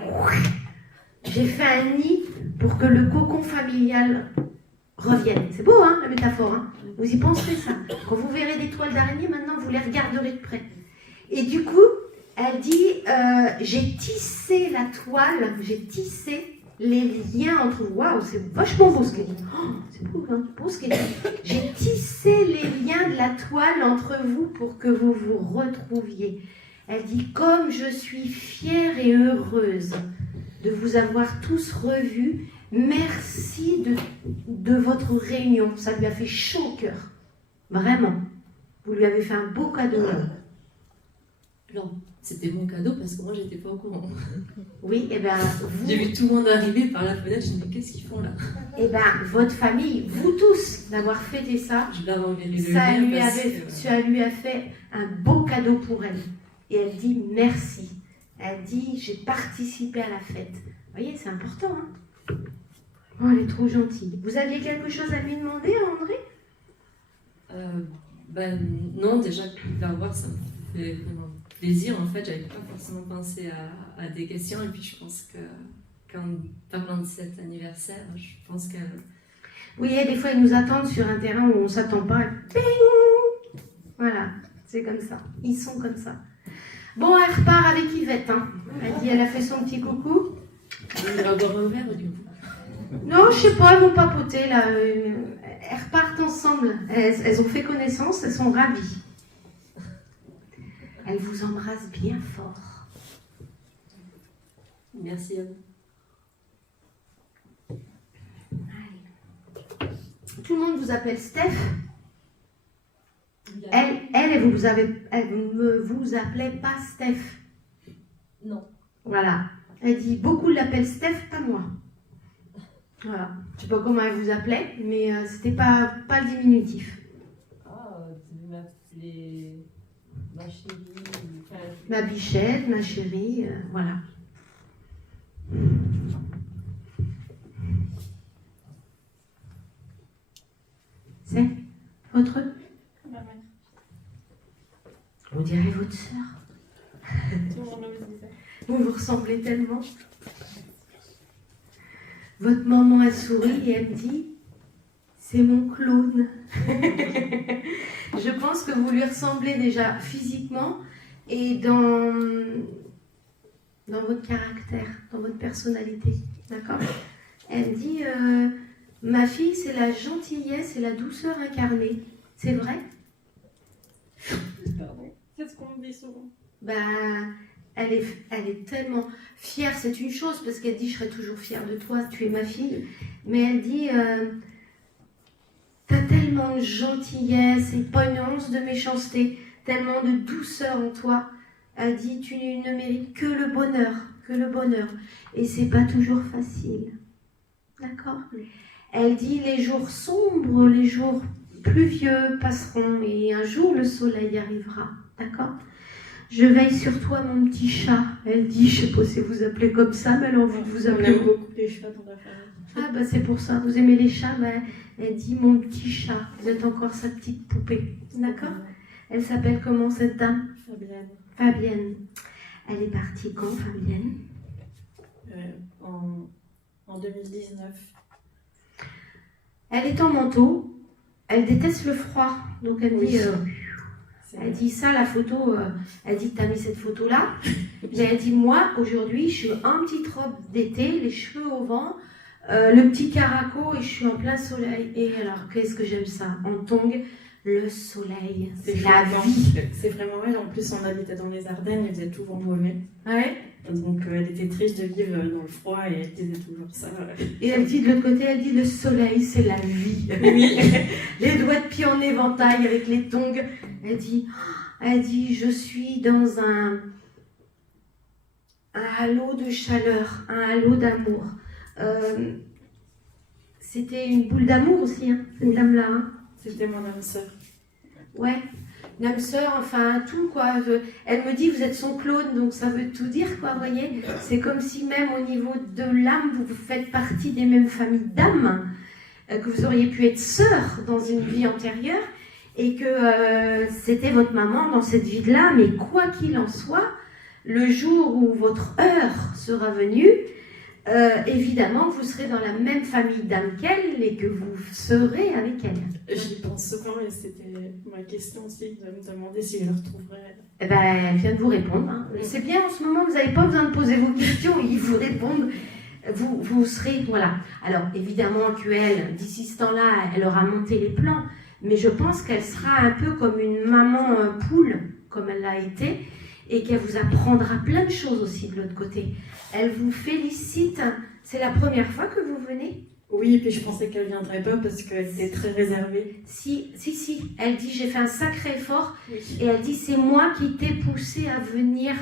j'ai fait un nid pour que le cocon familial revienne. C'est beau, hein, la métaphore, hein? Vous y penserez ça. Quand vous verrez des toiles d'araignée, maintenant vous les regarderez de près. Et du coup, elle dit, j'ai tissé la toile, j'ai tissé les liens entre vous. Waouh, c'est vachement beau ce qu'elle dit. Oh, c'est beau, hein, beau ce qu'elle dit. J'ai tissé les liens de la toile entre vous pour que vous vous retrouviez. Elle dit, comme je suis fière et heureuse de vous avoir tous revus, merci de votre réunion. Ça lui a fait chaud au cœur. Vraiment. Vous lui avez fait un beau cadeau. Alors, c'était mon cadeau parce que moi, j'étais pas au courant. Oui, et bien vous... J'ai vu tout le monde arriver par la fenêtre, je me dis, mais qu'est-ce qu'ils font là? Et bien, votre famille, vous tous, d'avoir fêté ça, Je leur enverrai le lien ça lui a fait un beau cadeau pour elle. Et elle dit merci. Elle dit, j'ai participé à la fête. Vous voyez, c'est important, hein? Oh, elle est trop gentille. Vous aviez quelque chose à lui demander, André? Non, déjà, de la voir, ça me fait vraiment plaisir. En fait, j'avais pas forcément pensé à des questions. Et puis, je pense que parlant de cet anniversaire, je pense qu'elle... Oui, et des fois, ils nous attendent sur un terrain où on ne s'attend pas. Ping. Voilà, c'est comme ça. Ils sont comme ça. Bon, elle repart avec Yvette. Hein. Elle dit, elle a fait son petit coucou. On va boire un verre, du coup. Non, je sais pas, elles vont papoter là. Elles repartent ensemble. Elles ont fait connaissance, elles sont ravies. Elles vous embrassent bien fort. Merci à vous. Allez. Tout le monde vous appelle Steph. Elle ne vous appelait pas Steph. Non. Voilà. Elle dit, beaucoup l'appellent Steph, pas moi. Voilà. Je sais pas comment elle vous appelait, mais c'était pas le diminutif. Ah, tu veux m'appeler ma chérie, enfin, Ma bichette, ma chérie, voilà. C'est votre? Ma mère. On dirait votre sœur. Tout le monde me disait. Vous vous ressemblez tellement. Votre maman a souri et elle me dit, c'est mon clone. Je pense que vous lui ressemblez déjà physiquement et dans votre caractère, dans votre personnalité. D'accord? Elle me dit, ma fille, c'est la gentillesse et la douceur incarnée. C'est vrai? Pardon. C'est ce qu'on me dit souvent. Elle est tellement fière, c'est une chose, parce qu'elle dit, je serai toujours fière de toi, tu es ma fille. Mais elle dit, t'as tellement de gentillesse et pas une once de méchanceté, tellement de douceur en toi. Elle dit, tu ne mérites que le bonheur, que le bonheur. Et c'est pas toujours facile. D'accord? Elle dit, les jours sombres, les jours pluvieux passeront et un jour le soleil arrivera. D'accord? Je veille sur toi, mon petit chat. Elle dit, je sais pas si vous appelez comme ça, mais elle a envie de vous On appeler. aime beaucoup les chats dans la famille. Ah bah c'est pour ça, vous aimez les chats, elle dit mon petit chat, vous êtes encore sa petite poupée. D'accord? Elle s'appelle comment cette dame? Fabienne. Fabienne. Elle est partie quand, Fabienne? En 2019. Elle est en manteau, elle déteste le froid, donc elle me dit... C'est Elle dit ça, la photo, elle dit, t'as mis cette photo-là. Et elle dit, moi, aujourd'hui, je suis en petite robe d'été, les cheveux au vent, le petit caraco et je suis en plein soleil. Et alors, qu'est-ce que j'aime ça? En tongue, le soleil, c'est la flippant. vie. C'est vraiment elle. En plus, on habitait dans les Ardennes, il faisait toujours mauvais. Ouais. Donc, elle était triste de vivre dans le froid et elle disait toujours ça. Et elle dit de l'autre côté, elle dit, le soleil, c'est la vie. Oui. Les doigts de pied en éventail avec les tongs. Elle dit, je suis dans un halo de chaleur, un halo d'amour. C'était une boule d'amour aussi, hein, cette dame-là. Hein. C'était mon âme sœur. Ouais, une âme sœur, enfin tout quoi. Elle me dit, vous êtes son clone, donc ça veut tout dire quoi, vous voyez. C'est comme si même au niveau de l'âme, vous faites partie des mêmes familles d'âmes, que vous auriez pu être sœurs dans une vie antérieure. Et que c'était votre maman dans cette vie-là, mais quoi qu'il en soit, le jour où votre heure sera venue, évidemment, vous serez dans la même famille d'âme qu'elle et que vous serez avec elle. J'y pense souvent et c'était ma question aussi de me demander si je la retrouverais. Eh ben, elle vient de vous répondre. Hein. C'est bien, en ce moment, vous n'avez pas besoin de poser vos questions, ils vous répondent. Vous serez, voilà. Alors, évidemment qu'elle, d'ici ce temps-là, elle aura monté les plans. Mais je pense qu'elle sera un peu comme une maman poule, comme elle l'a été, et qu'elle vous apprendra plein de choses aussi de l'autre côté. Elle vous félicite. C'est la première fois que vous venez? Oui, et puis je pensais qu'elle viendrait pas parce qu'elle était très réservée. Si. Elle dit, j'ai fait un sacré effort. Oui. Et elle dit, c'est moi qui t'ai poussé à venir.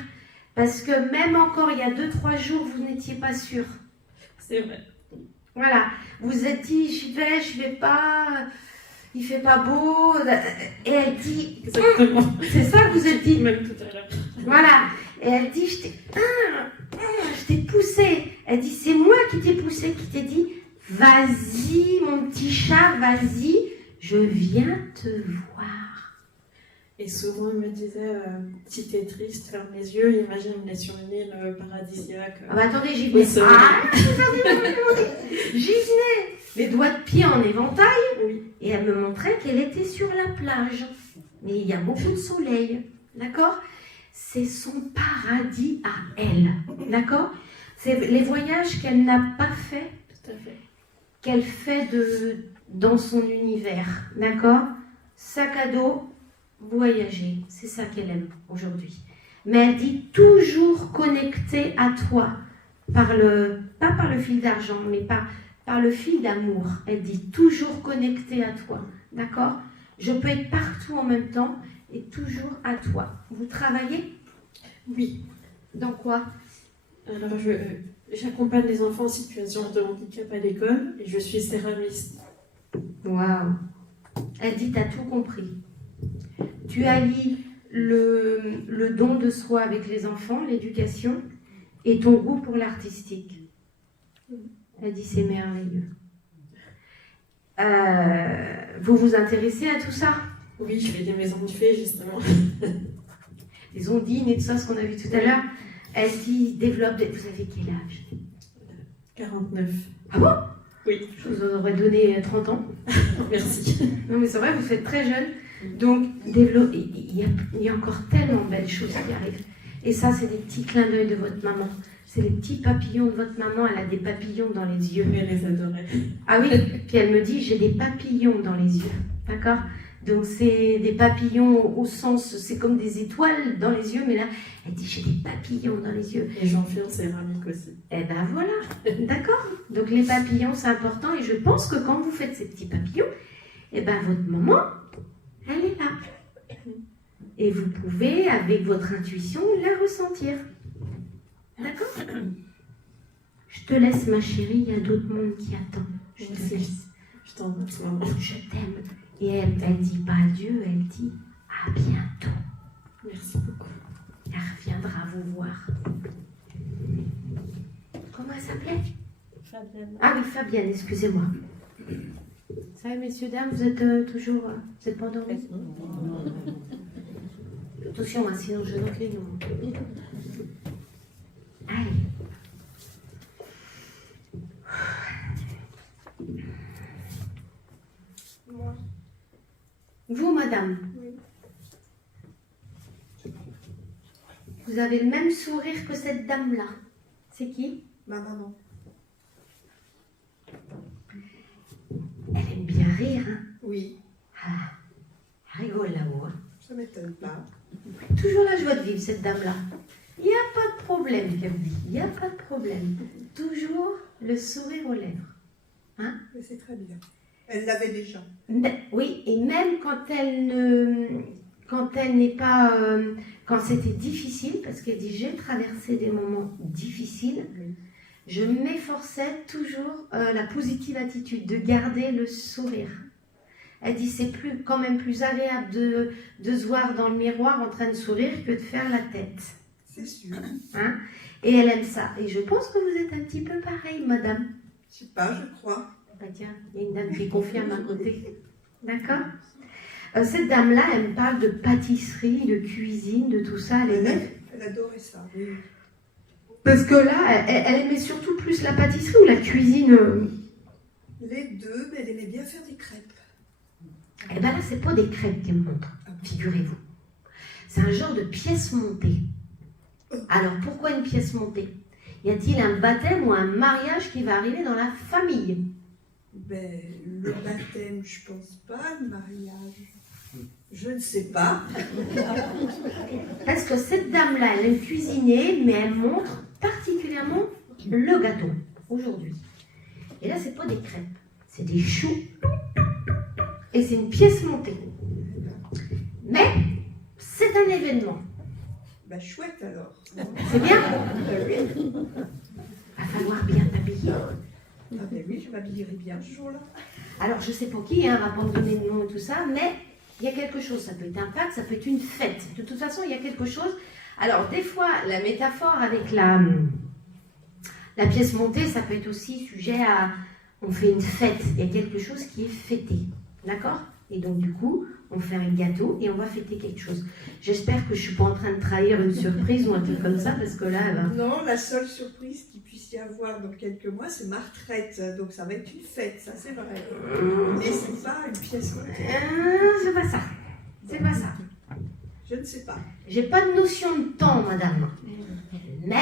Parce que même encore il y a 2-3 jours, vous n'étiez pas sûre. C'est vrai. Voilà. Vous vous êtes dit, je vais pas... Il fait pas beau, et elle dit, Exactement. c'est ça que vous êtes dit, Même tout à l'heure. voilà, et elle dit, je t'ai poussé, elle dit, c'est moi qui t'ai poussé, qui t'ai dit, vas-y mon petit chat, vas-y, je viens te voir. Et souvent, il me disait, si t'es triste, ferme les yeux, imagine-les sur une île paradisiaque. Ah bah attendez, j'y Oui, venais. c'est Ah, j'y venais. Les doigts de pied en éventail. Oui. Et elle me montrait qu'elle était sur la plage. Mais il y a beaucoup de soleil. D'accord? C'est son paradis à elle. D'accord? C'est les voyages qu'elle n'a pas fait, Tout à fait. qu'elle fait dans son univers. D'accord? Sac à dos, voyager. C'est ça qu'elle aime aujourd'hui. Mais elle dit toujours connectée à toi. Pas par le fil d'argent, mais par le fil d'amour. Elle dit toujours connectée à toi. D'accord? Je peux être partout en même temps et toujours à toi. Vous travaillez? Oui. Dans quoi? Alors, j'accompagne les enfants en situation de handicap à l'école et je suis céramiste. Waouh! Elle dit, t'as tout compris. Tu allies le don de soi avec les enfants, l'éducation, et ton goût pour l'artistique. Elle dit, c'est merveilleux. Vous vous intéressez à tout ça? Oui, je fais des maisons de fées, justement. Les ondines et tout ça, ce qu'on a vu tout à l'heure. Elle dit, développe... Vous avez quel âge? 49. Ah bon? Oui. Je vous aurais donné 30 ans. Merci. Non mais c'est vrai, vous faites très jeune. Donc, il y a encore tellement de belles choses qui arrivent. Et ça, c'est des petits clins d'œil de votre maman. C'est les petits papillons de votre maman. Elle a des papillons dans les yeux. Elle les adorait. Ah oui, puis elle me dit, j'ai des papillons dans les yeux. D'accord? Donc, c'est des papillons au sens, c'est comme des étoiles dans les yeux, mais là, elle dit, j'ai des papillons dans les yeux. Et j'en fais en céramique aussi. Eh ben voilà, d'accord. Donc les papillons, c'est important. Et je pense que quand vous faites ces petits papillons, eh ben votre maman, elle est là. Et vous pouvez, avec votre intuition, la ressentir. D'accord? Je te laisse, ma chérie. Il y a d'autres mondes qui attendent. Je te Merci. laisse. Je t'embrasse, maman. Je t'aime. Et elle dit pas adieu, elle dit à bientôt. Merci beaucoup. Elle reviendra vous voir. Comment elle s'appelait? Fabienne. Ah oui, Fabienne, excusez-moi. Ça va, messieurs, dames, vous êtes toujours... vous n'êtes pas endormis? Attention, hein, sinon je note les noms. Allez. Moi. Vous, madame, Oui. vous avez le même sourire que cette dame-là. C'est qui? Ma maman. Elle aime bien rire, hein? Oui. Ah, elle rigole là-haut, hein? Ça m'étonne pas. Toujours la joie de vivre, cette dame-là. Il n'y a pas de problème, qu'elle me dit. Il n'y a pas de problème. Toujours le sourire aux lèvres. Mais c'est très bien. Elle l'avait déjà. Oui, et même quand elle n'est pas... quand c'était difficile, parce qu'elle dit, j'ai traversé des moments difficiles, Oui. je m'efforçais toujours la positive attitude, de garder le sourire. Elle dit, c'est quand même plus agréable de se voir dans le miroir en train de sourire que de faire la tête. C'est sûr. Hein? Et elle aime ça. Et je pense que vous êtes un petit peu pareil, madame. Je sais pas, je crois. Bah tiens, il y a une dame qui confirme à côté. D'accord? Cette dame-là, elle me parle de pâtisserie, de cuisine, de tout ça. Elle adorait ça. Oui. Parce que là, elle aimait surtout plus la pâtisserie ou la cuisine. Les deux, mais elle aimait bien faire des crêpes. Eh bien là, c'est pas des crêpes qu'elle me montre, figurez-vous. C'est un genre de pièce montée. Alors, pourquoi une pièce montée? Y a-t-il un baptême ou un mariage qui va arriver dans la famille? Ben, le baptême, je pense pas. Le mariage, je ne sais pas. Parce que cette dame-là, elle aime cuisiner, mais elle montre particulièrement le gâteau, aujourd'hui. Et là, c'est pas des crêpes, c'est des choux. Et c'est une pièce montée. Mais, c'est un événement. Ben, chouette alors. C'est bien? Ben oui. Va falloir bien t'habiller. Ah ben oui, je m'habillerai bien ce jour-là. Alors, je sais pas qui, hein, on va pas me donner de nom et tout ça, mais il y a quelque chose. Ça peut être un Pâques, ça peut être une fête. De toute façon, il y a quelque chose. Alors, des fois, la métaphore avec la pièce montée, ça peut être aussi sujet à... On fait une fête. Il y a quelque chose qui est fêté. D'accord? Et donc, du coup, on fait un gâteau et on va fêter quelque chose. J'espère que je ne suis pas en train de trahir une surprise ou un truc comme ça, parce que là, Non, la seule surprise qu'il puisse y avoir dans quelques mois, c'est ma retraite. Donc ça va être une fête, ça c'est vrai. Mais c'est pas une pièce montée. c'est pas ça. C'est pas ça. Je ne sais pas. J'ai pas de notion de temps, madame. Mais,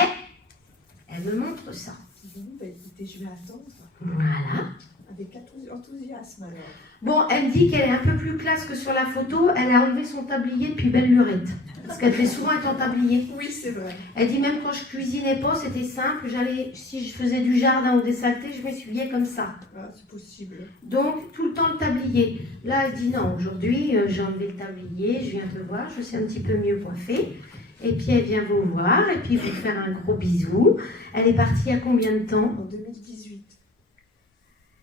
elle me montre ça. Bon, bah, écoutez, je vais attendre. Voilà. Avec enthousiasme alors. Bon, elle dit qu'elle est un peu plus classe que sur la photo. Elle a enlevé son tablier depuis belle lurette. Parce qu'elle fait souvent être en tablier. Oui, c'est vrai. Elle dit même quand je cuisinais pas, c'était simple. Si je faisais du jardin ou des saletés, je m'essuyais comme ça. Ah, c'est possible. Donc, tout le temps le tablier. Là, elle dit non, aujourd'hui, j'ai enlevé le tablier, je viens te voir, je suis un petit peu mieux coiffée. Et puis, elle vient vous voir et puis vous faire un gros bisou. Elle est partie il y a combien de temps? En 2018.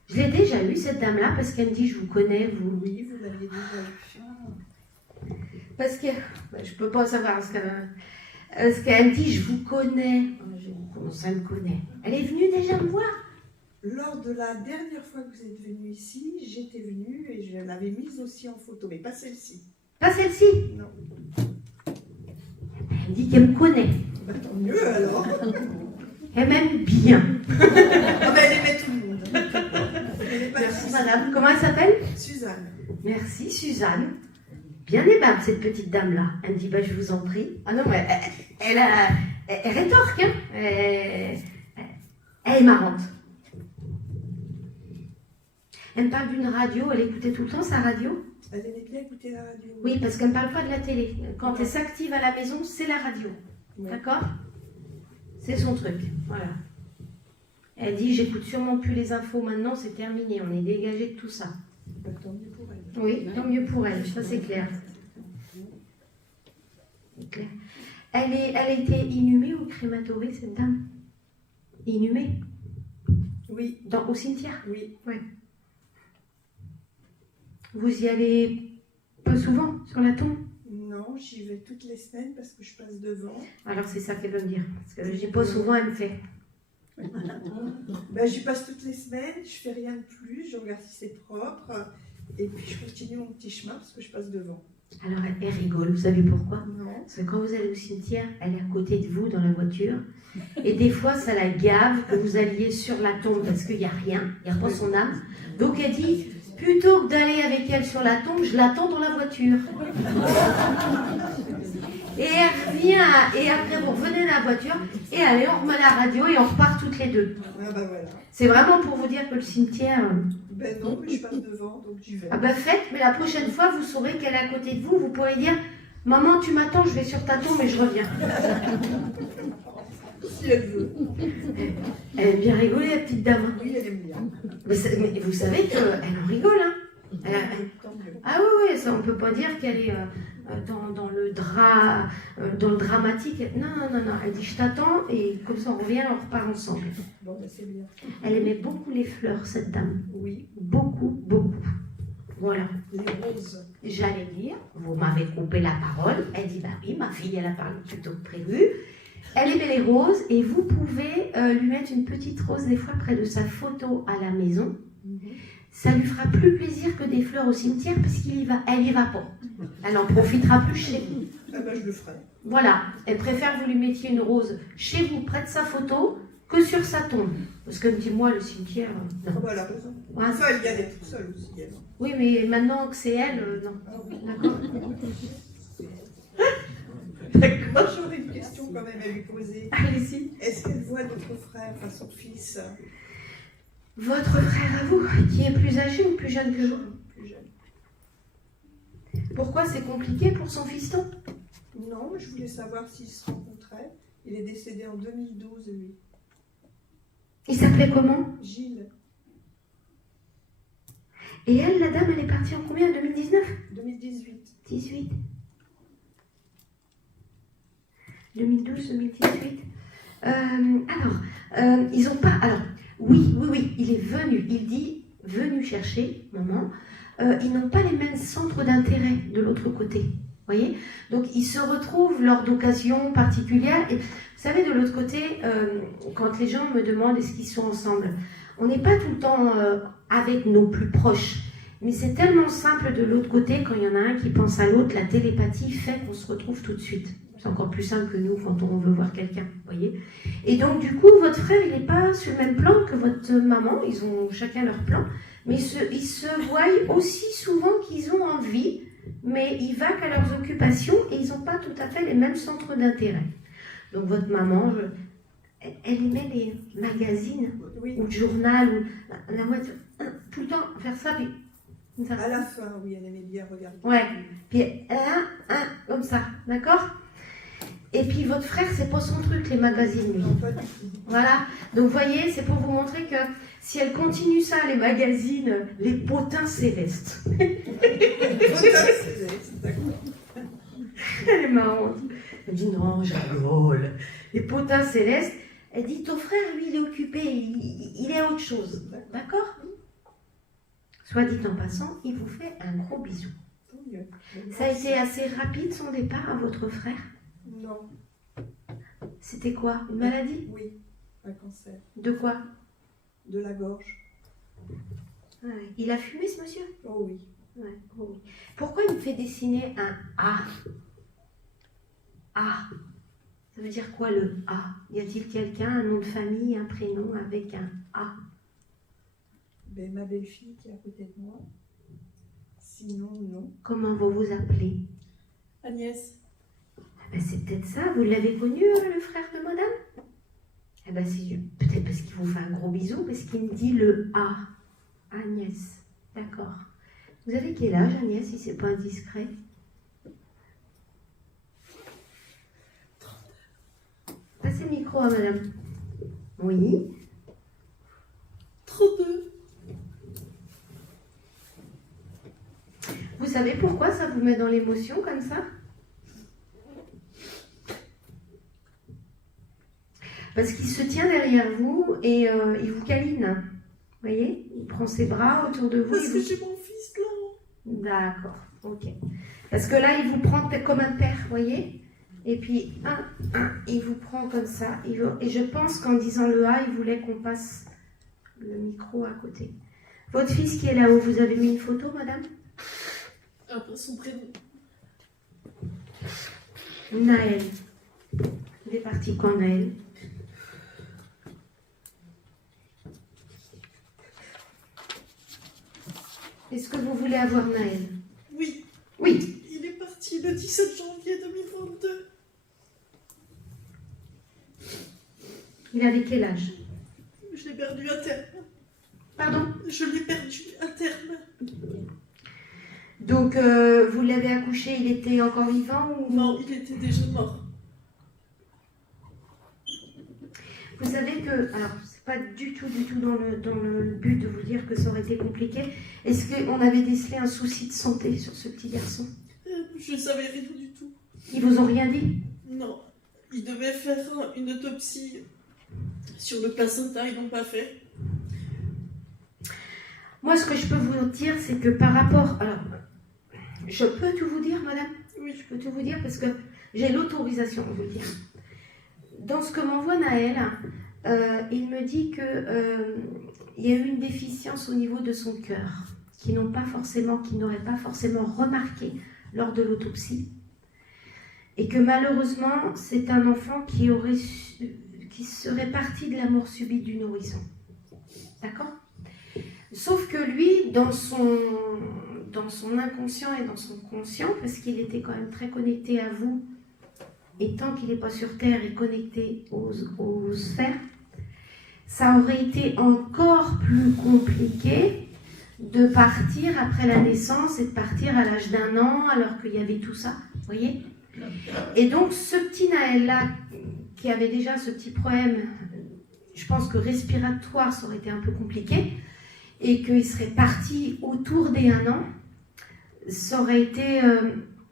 Je l'ai déjà eue, cette dame-là, parce qu'elle me dit, je vous connais, vous. Oui, vous l'aviez déjà eu. Parce que, je peux pas savoir ce qu'elle me dit, je vous connais. Comment ça me connaît? Elle est venue déjà me voir. Lors de la dernière fois que vous êtes venu ici, j'étais venue et je l'avais mise aussi en photo, mais pas celle-ci. Pas celle-ci? Non. Elle me dit qu'elle me connaît. Bah, tant mieux alors. Elle m'aime bien. Ah bah, elle aimait tout le monde. Elle est pas Merci, Suzanne. madame. Comment elle s'appelle? Suzanne. Merci, Suzanne. Bien aimable, cette petite dame-là. Elle me dit, je vous en prie. Ah non, mais elle rétorque, hein. Elle est marrante. Elle me parle d'une radio. Elle écoutait tout le temps sa radio. Elle aimait bien écouter la radio. Oui, parce qu'elle ne parle pas de la télé. Quand elle s'active à la maison, c'est la radio. Ouais. D'accord? C'est son truc. Voilà. Elle dit, j'écoute sûrement plus les infos maintenant, c'est terminé. On est dégagé de tout ça. Bah, tant mieux pour elle. Oui, tant mieux pour elle. Ça, c'est clair. C'est clair. Elle a été inhumée ou crématorée, cette dame? Inhumée? Oui, Au cimetière? oui. Vous y allez peu souvent sur la tombe? Non, j'y vais toutes les semaines parce que je passe devant. Alors c'est ça qu'elle veut me dire. Parce que j'y pas souvent, elle me fait. Ben, j'y passe toutes les semaines, je fais rien de plus, je regarde si c'est propre. Et puis je continue mon petit chemin parce que je passe devant. Alors elle rigole, vous savez pourquoi? Non. Parce que quand vous allez au cimetière, elle est à côté de vous dans la voiture. Et des fois, ça la gave que vous alliez sur la tombe parce qu'il n'y a rien, il n'y a pas son âme. Donc elle dit, plutôt que d'aller avec elle sur la tombe, je l'attends dans la voiture. Et elle revient, et après vous revenez dans la voiture, et allez, on remet la radio et on repart toutes les deux. Ah bah voilà. C'est vraiment pour vous dire que le cimetière... Ben non, mais je passe devant, donc j'y vais. Ah bah faites, mais la prochaine fois, vous saurez qu'elle est à côté de vous, vous pourrez dire, maman, tu m'attends, je vais sur ta tombe et je reviens. Si elle veut. Elle aime bien rigoler, la petite dame. Hein. Oui, elle aime bien. Mais vous savez qu'elle en rigole, hein. Tant mieux. Ah oui, ça, on peut pas dire qu'elle est dans le dramatique. Non, elle dit, je t'attends, et comme ça, on revient, on repart ensemble. Bon, ben c'est bien. Elle aimait beaucoup les fleurs, cette dame. Oui, Beaucoup. Voilà. les roses. J'allais dire, vous m'avez coupé la parole. Elle dit, bah oui, ma fille, elle a parlé plus tôt que prévu. Elle aimait les roses et vous pouvez lui mettre une petite rose des fois près de sa photo à la maison. Ça lui fera plus plaisir que des fleurs au cimetière parce qu'elle y va pas. Elle en profitera plus chez vous. Ah ben je le ferai. Voilà, elle préfère que vous lui mettiez une rose chez vous, près de sa photo, que sur sa tombe. Parce qu'elle me dit, moi, le cimetière, Ah non. ben elle a raison. Ouais. Enfin, elle y allait toute seule aussi, elle. Oui, mais maintenant que c'est elle, non. D'accord. Moi, j'aurais une question quand même à lui poser. Allez-y. Est-ce qu'elle voit notre frère, enfin son fils, Votre frère à vous, qui est plus âgé ou plus jeune que vous? plus jeune? Pourquoi c'est compliqué pour son fiston? Non, mais je voulais savoir s'ils se rencontraient. Il est décédé en 2012, lui. Il s'appelait comment? Gilles, Et elle, la dame, elle est partie en combien? En 2019? 2018. 18. 2012, 2018. Ils ont pas... Alors, oui, il est venu. Il dit, venu chercher, maman. Ils n'ont pas les mêmes centres d'intérêt de l'autre côté. Voyez? Donc, ils se retrouvent lors d'occasions particulières. Et vous savez, de l'autre côté, quand les gens me demandent est-ce qu'ils sont ensemble, on n'est pas tout le temps avec nos plus proches. Mais c'est tellement simple de l'autre côté, quand il y en a un qui pense à l'autre, la télépathie fait qu'on se retrouve tout de suite. C'est encore plus simple que nous quand on veut voir quelqu'un, voyez. Et donc du coup, votre frère, il n'est pas sur le même plan que votre maman, ils ont chacun leur plan, mais ils se voient aussi souvent qu'ils ont envie, mais ils vaquent à leurs occupations et ils n'ont pas tout à fait les mêmes centres d'intérêt. Donc votre maman, elle aimait les magazines, Oui. ou le journal, ou la voiture, tout le temps faire ça, puis ça. À la fin, oui, elle aimait bien regarder. Ouais. Puis comme ça, d'accord? Et puis votre frère, c'est pas son truc, les magazines, lui. Non, pas du tout. Voilà. Donc vous voyez, c'est pour vous montrer que si elle continue ça, les magazines, les potins célestes. D'accord. Elle est marrante. Elle dit non, je rigole. Les potins célestes. Elle dit ton frère, lui, il est occupé, il est à autre chose. D'accord? Soit dit en passant, il vous fait un gros bisou. Tant mieux. Ça a été assez rapide son départ à votre frère? Non, C'était quoi? Une maladie? oui, un cancer. De quoi? De la gorge. Ah ouais. Il a fumé ce monsieur? Oh oui. Ouais, oh oui. Pourquoi il me fait dessiner un A? A. Ça veut dire quoi le A? Y a-t-il quelqu'un, un nom de famille, un prénom avec un A? Ben, ma belle-fille qui est à côté de moi. Sinon, non. Comment vous vous appelez? Agnès, Ben, c'est peut-être ça, vous l'avez connu, le frère de madame? Eh ben, c'est peut-être parce qu'il vous fait un gros bisou, parce qu'il me dit le A. Agnès. D'accord. Vous avez quel âge, Agnès, si c'est pas indiscret? Passez le micro à madame. Oui. 32. Vous savez pourquoi ça vous met dans l'émotion comme ça? Parce qu'il se tient derrière vous et il vous câline. Vous voyez? Il prend ses bras autour de vous. Parce il que vous- j'ai mon fils là. D'accord, ok. Parce que là, il vous prend comme un père, vous voyez? Et puis, il vous prend comme ça. Et je pense qu'en disant le A, il voulait qu'on passe le micro à côté. Votre fils qui est là-haut, vous avez mis une photo, madame? Après son prénom. Naël. Il est parti quand, Naël? Est-ce que vous voulez avoir Naël? Oui, Oui. il est parti le 17 janvier 2022. Il avait quel âge? Je l'ai perdu à terme. Pardon? Je l'ai perdu à terme. Donc, vous l'avez accouché, il était encore vivant ou... Non, il était déjà mort. Vous savez que, alors c'est pas du tout dans le but de vous dire que ça aurait été compliqué. Est-ce qu'on avait décelé un souci de santé sur ce petit garçon? Je savais rien du tout. Ils vous ont rien dit? Non, il devait faire une autopsie sur le placenta, ils n'ont pas fait. Moi, ce que je peux vous dire, c'est que par rapport... Alors, je peux tout vous dire, madame? Oui, Je peux tout vous dire parce que j'ai l'autorisation de vous le dire. Dans ce que m'envoie Naël, il me dit qu'il y a eu une déficience au niveau de son cœur, qu'il n'aurait pas forcément remarqué lors de l'autopsie. Et que malheureusement, c'est un enfant qui serait parti de la mort subite du nourrisson. D'accord? Sauf que lui, dans son inconscient et dans son conscient, parce qu'il était quand même très connecté à vous, et tant qu'il n'est pas sur Terre et connecté aux sphères, ça aurait été encore plus compliqué de partir après la naissance et de partir à l'âge d'1 an alors qu'il y avait tout ça, vous voyez? Et donc ce petit Naël-là, qui avait déjà ce petit problème, je pense que respiratoire, ça aurait été un peu compliqué, et qu'il serait parti autour des 1 an, ça aurait été,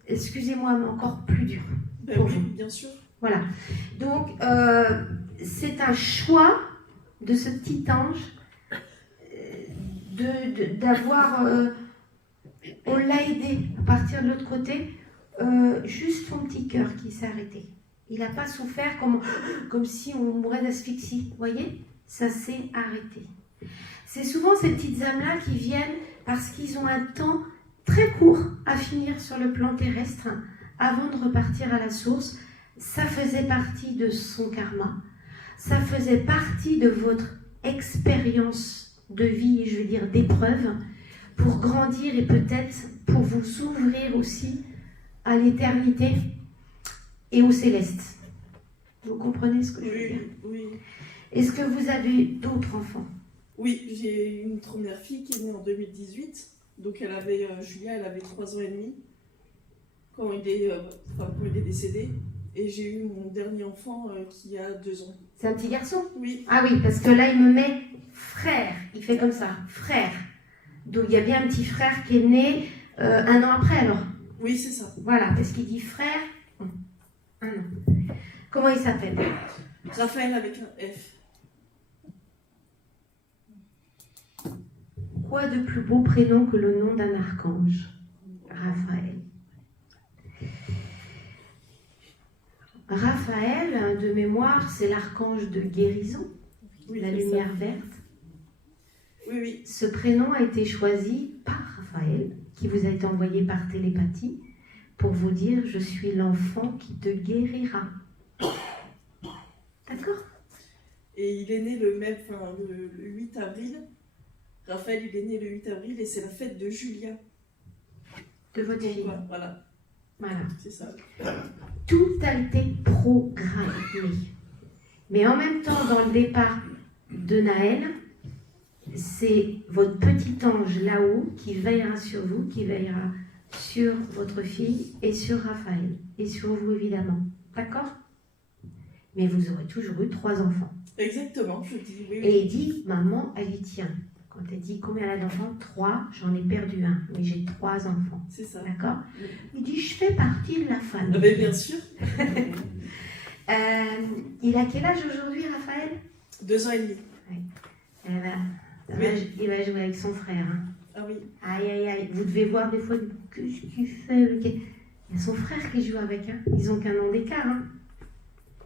excusez-moi, mais encore plus dur. ben Pour oui, vous. bien sûr. Voilà. Donc, c'est un choix de ce petit ange d'avoir... on l'a aidé à partir de l'autre côté, juste son petit cœur qui s'est arrêté. Il n'a pas souffert comme si on mourait d'asphyxie. Vous voyez? Ça s'est arrêté. C'est souvent ces petites âmes-là qui viennent parce qu'ils ont un temps très court à finir sur le plan terrestre avant de repartir à la source. Ça faisait partie de son karma, ça faisait partie de votre expérience de vie, je veux dire d'épreuve, pour grandir et peut-être pour vous ouvrir aussi à l'éternité et au céleste. Vous comprenez ce que je veux dire? Oui. Est-ce que vous avez d'autres enfants? Oui, j'ai une première fille qui est née en 2018. Donc Julia, elle avait 3 ans et demi quand il est décédé. Et j'ai eu mon dernier enfant qui a 2 ans. C'est un petit garçon? Oui. Ah oui, parce que là, il me met frère. Il fait comme ça, frère. Donc il y a bien un petit frère qui est né 1 an après alors. Oui, c'est ça. Voilà, parce qu'il dit frère. 1 an. Comment il s'appelle? Raphaël avec un F. Quoi de plus beau prénom que le nom d'un archange? Raphaël. Raphaël, de mémoire, c'est l'archange de guérison, Oui, la c'est lumière ça. verte. Oui. Ce prénom a été choisi par Raphaël, qui vous a été envoyé par télépathie, pour vous dire « Je suis l'enfant qui te guérira ». D'accord? Et il est né le 8 avril. Raphaël, il est né le 8 avril et c'est la fête de Julia. De votre Donc, fille. voilà, Voilà. c'est ça. Tout a été programmé. Mais en même temps, dans le départ de Naël, c'est votre petit ange là-haut qui veillera sur vous, qui veillera sur votre fille et sur Raphaël. Et sur vous, évidemment. D'accord? Mais vous aurez toujours eu 3 enfants. Exactement, je dis oui. Et il dit, maman, elle y tient. Quand elle dit combien elle a d'enfants? 3, j'en ai perdu 1, mais j'ai 3 enfants. C'est ça. D'accord? Il dit, je fais partie de la famille. Ah ben, bien sûr. Il a quel âge aujourd'hui, Raphaël? 2 ans et demi. Il va jouer avec son frère. Hein. Ah oui. Aïe, aïe, aïe. Vous devez voir des fois, qu'est-ce qu'il fait? Il y a son frère qui joue avec. Hein. Ils ont qu'un an d'écart. Hein.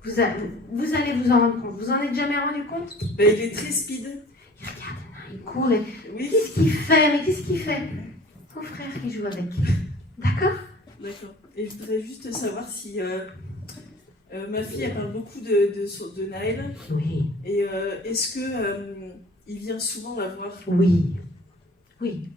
Vous allez vous en rendre compte. Vous en êtes jamais rendu compte? Ben, il est très speed. Il regarde, il court. Et... Oui. Qu'est-ce qu'il fait? Mais qu'est-ce qu'il fait? Son frère qui joue avec. D'accord? D'accord. Et je voudrais juste savoir si ma fille, elle parle beaucoup de Naël. Oui. Et est-ce que il vient souvent la voir? Oui. Oui.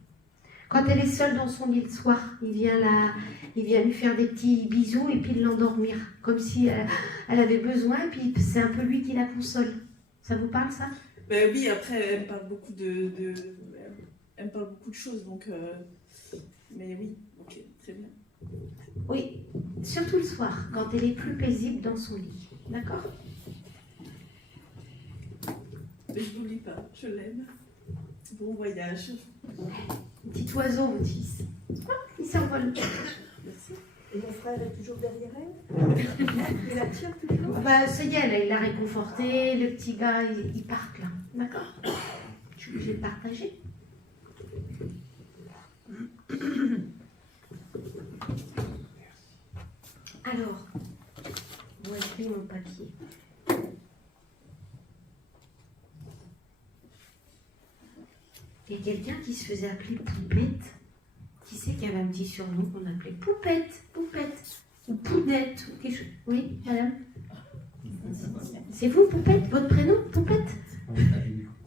Quand elle est seule dans son lit le soir, il vient lui faire des petits bisous et puis l'endormir. Comme si elle avait besoin, et puis c'est un peu lui qui la console. Ça vous parle, ça? Ben oui, après, elle me parle beaucoup elle me parle beaucoup de choses, donc... Mais oui, ok, très bien. Oui, surtout le soir, quand elle est plus paisible dans son lit. D'accord? Mais je n'oublie pas, je l'aime. Bon voyage. Petit oiseau, mon fils. Ah, il s'envole. Merci. Et mon frère est toujours derrière elle? Il la tire toujours? Bah, ça y est, là, il l'a réconforté. Le petit gars, il part là. D'accord? Je suis obligée de partager. Alors, voici mon papier. Il y a quelqu'un qui se faisait appeler Poupette. Qui c'est qui avait un petit surnom qu'on appelait Poupette, Poupette, ou Poudette, ou quelque chose. Oui, madame? C'est vous, Poupette? Votre prénom, Poupette?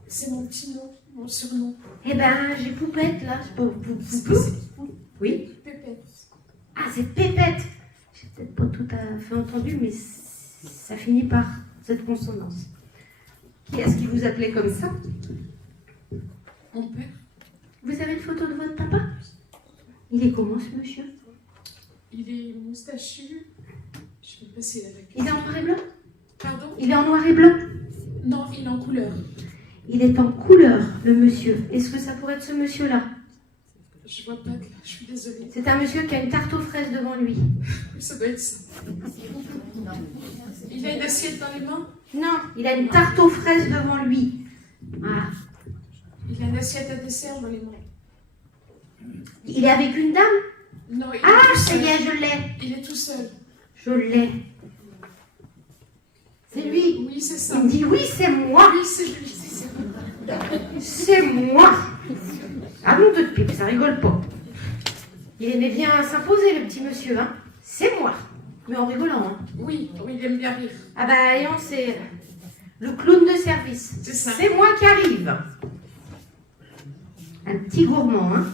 C'est mon petit nom, mon surnom. Eh ben, j'ai Poupette, là. Oui? Pépette. Ah, c'est Pépette. J'ai peut-être pas tout à fait entendu, mais ça finit par cette consonance. Qui est-ce qui vous appelait comme ça? Mon père. Vous avez une photo de votre papa? Il est comment, ce monsieur? Il est moustachu. Je vais passer avec. Il est en noir et blanc? Pardon? Il est en noir et blanc? Non, il est en couleur. Il est en couleur, le monsieur. Est-ce que ça pourrait être ce monsieur-là? Je vois pas que je suis désolée. C'est un monsieur qui a une tarte aux fraises devant lui. Ça doit être ça. Il a une assiette dans les mains? Non, il a une tarte aux fraises devant lui. Voilà. Il a une assiette à dessert dans les mains. Il est avec une dame? Non, il est Ah, tout ça seul. y est, je l'ai. Il est tout seul. Je l'ai. C'est lui. Oui, c'est ça. Il me dit oui, c'est moi. Oui, c'est lui, c'est ça. C'est moi. Ah non, de pipe, ça rigole pas. Il aimait bien s'imposer, le petit monsieur, hein. C'est moi. Mais en rigolant, hein. Oui, il aime bien rire. Ah bah, voyons, c'est le clown de service. C'est ça. C'est moi qui arrive. Un petit gourmand, hein.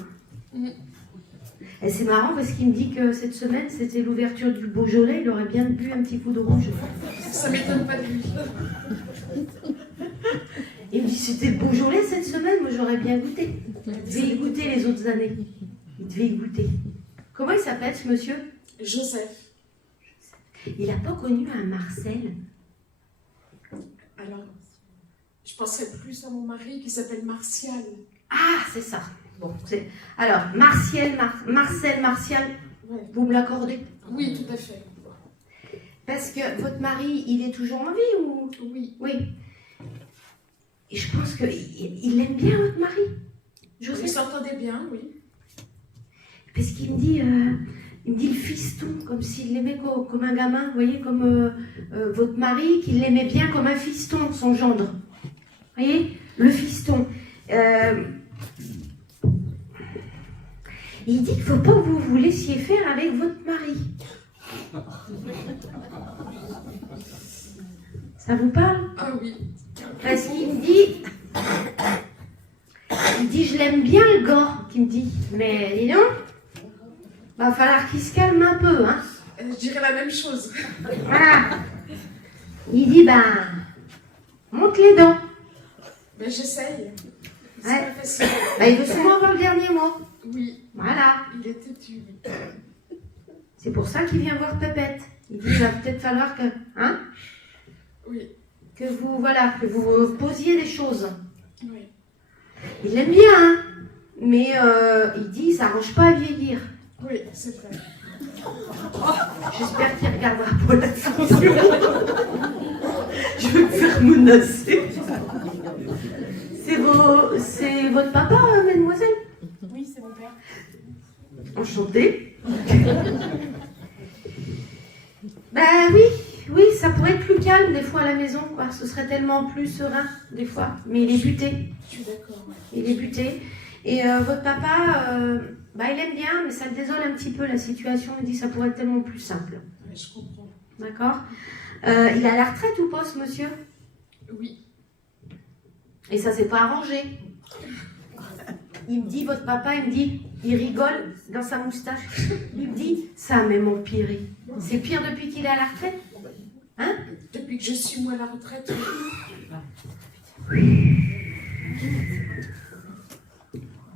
Et c'est marrant parce qu'il me dit que cette semaine, c'était l'ouverture du Beaujolais. Il aurait bien bu un petit coup de rouge. Ça m'étonne pas de lui. Il me dit, c'était le Beaujolais cette semaine. Moi, j'aurais bien goûté. Il devait y goûter les autres années. Il devait y goûter. Comment il s'appelle, ce monsieur? Joseph. Il n'a pas connu un Marcel. Alors, je penserais plus à mon mari qui s'appelle Martial. Ah, c'est ça. Bon, c'est... Alors, Martial, Ouais. vous me l'accordez? Oui, tout à fait. Parce que votre mari, il est toujours en vie ou... Oui. Oui. Et je pense qu'il aime bien, votre mari. Joseph. Vous s'entendez bien, oui. Parce qu'il me dit, le fiston, comme s'il l'aimait comme un gamin, vous voyez, comme votre mari, qu'il l'aimait bien comme un fiston, son gendre. Vous voyez, le fiston. Il dit qu'il ne faut pas que vous vous laissiez faire avec votre mari. Ça vous parle? Ah oui. Parce qu'il me dit... Il dit, je l'aime bien le gars, qui me dit. Mais dis donc, va falloir qu'il se calme un peu, hein. Je dirais la même chose. Voilà. Il dit, ben, monte les dents. Mais j'essaye. C'est Ouais. pas facile. Ben, il veut souvent avoir le dernier mot. Oui, Voilà. il est têtu. C'est pour ça qu'il vient voir Pépette. Il dit, il va peut-être falloir que, hein, Oui, que vous posiez des choses. oui. Il l'aime bien, hein. Mais il dit, ça n'arrange pas à vieillir. Oui, c'est vrai. J'espère qu'il regardera pas la fonction. Je vais me faire menacer. C'est votre papa, mademoiselle? Oui, c'est mon père. Enchanté. Ben oui, ça pourrait être plus calme des fois à la maison, quoi. Ce serait tellement plus serein, des fois. Mais il est buté. Je suis d'accord. Ouais. Il est buté. Et votre papa, il aime bien, mais ça le désole un petit peu la situation. Il dit que ça pourrait être tellement plus simple. Ouais, je comprends. D'accord? Il a la retraite ou pas, ce monsieur? Oui. Et ça s'est pas arrangé. Il me dit, votre papa, il rigole dans sa moustache. Il me dit, ça a même empiré. C'est pire depuis qu'il est à la retraite? Hein? Depuis que je suis moi à la retraite,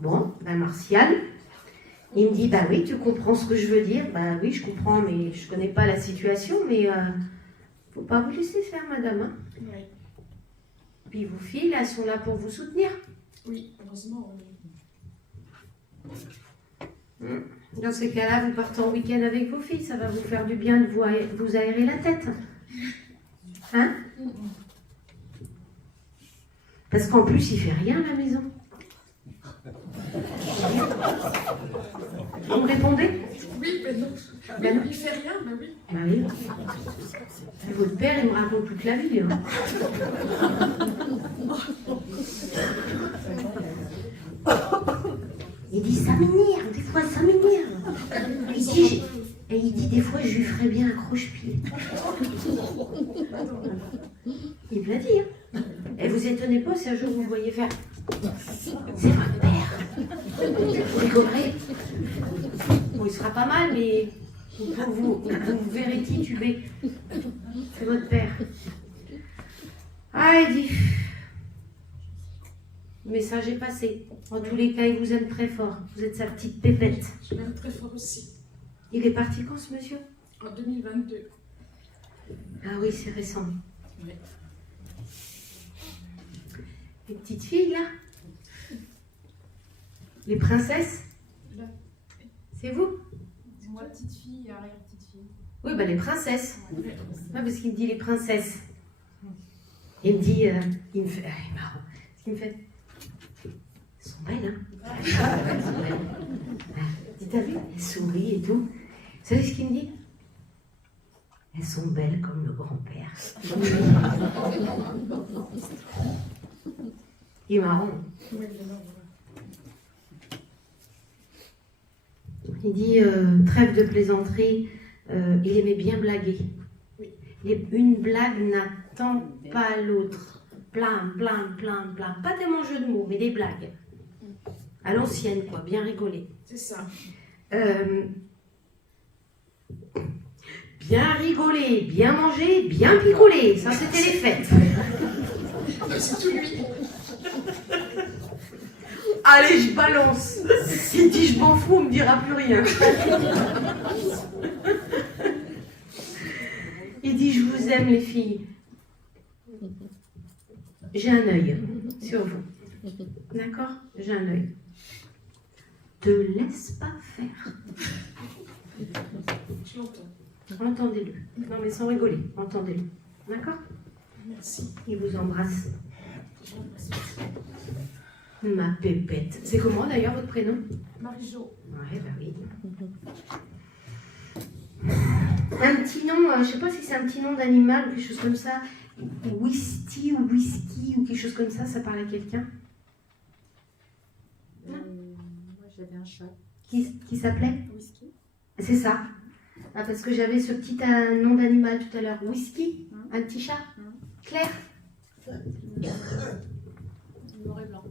Bon, ben Martial, il me dit, bah oui, tu comprends ce que je veux dire. Bah oui, je comprends, mais je connais pas la situation, mais faut pas vous laisser faire, madame. Hein? oui. Puis vos filles, elles sont là pour vous soutenir. Oui, heureusement. Oui. Dans ces cas-là, vous partez en week-end avec vos filles, ça va vous faire du bien de vous aérer la tête. Hein? Parce qu'en plus, il fait rien à la maison. Vous me répondez? Oui, mais non. Ben non. Il fait rien, mais oui. Bah oui. Votre père, il me raconte toute la vie. Hein. Il dit, ça m'énerve, des fois ça m'énerve. Il dit, des fois, je lui ferais bien un croche-pied. Il me l'a dit. Hein. Et vous étonnez pas si un jour vous le voyez faire. C'est votre père. Vous rigolerez. Bon, il sera pas mal, mais vous verrez tituber. C'est votre père. Ah, il dit. Le message est passé. En tous les cas, il vous aime très fort. Vous êtes sa petite pépette. Je l'aime très fort aussi. Il est parti quand, ce monsieur? En 2022. Ah oui, c'est récent. Oui. Les petites filles, là? Les princesses? Là. C'est vous? Moi, petite fille et arrière-petite fille. Oui, bah les princesses. Oui. Non, parce qu'il me dit les princesses. Il me dit, il me fait, ah, marrant. Il me fait, elles sont belles, hein? Elles sont belles. Ah, t'as vu? Elles sourient et tout. Vous savez ce qu'il me dit? Elles sont belles comme le grand-père. Il est marrant. Oui, il est marrant. Il dit trêve de plaisanterie. Il aimait bien blaguer. Une blague n'attend pas l'autre. Plein. Pas tellement jeu de mots, mais des blagues. À l'ancienne, quoi, bien rigoler. C'est ça. Bien rigoler, bien manger, bien picoler. Ça, c'était les fêtes. C'est tout lui. Allez, je balance. Il dit je m'en fous, on me dira plus rien. Il dit je vous aime les filles. J'ai un œil sur vous. D'accord? J'ai un œil. Te laisse pas faire. Je l'entends. Entendez-le. Non mais sans rigoler, entendez-le. D'accord? Merci. Il vous embrasse. Ma pépette. C'est comment d'ailleurs votre prénom? Marie-Jo. Ouais, bah oui. Un petit nom, je sais pas si c'est un petit nom d'animal ou quelque chose comme ça. Whisky ou whisky ou quelque chose comme ça parle à quelqu'un? Moi, j'avais un chat. Qui s'appelait? Whisky. C'est ça. Ah, parce que j'avais ce petit nom d'animal tout à l'heure. Whisky? Un petit chat? Claire? Noir et blanc.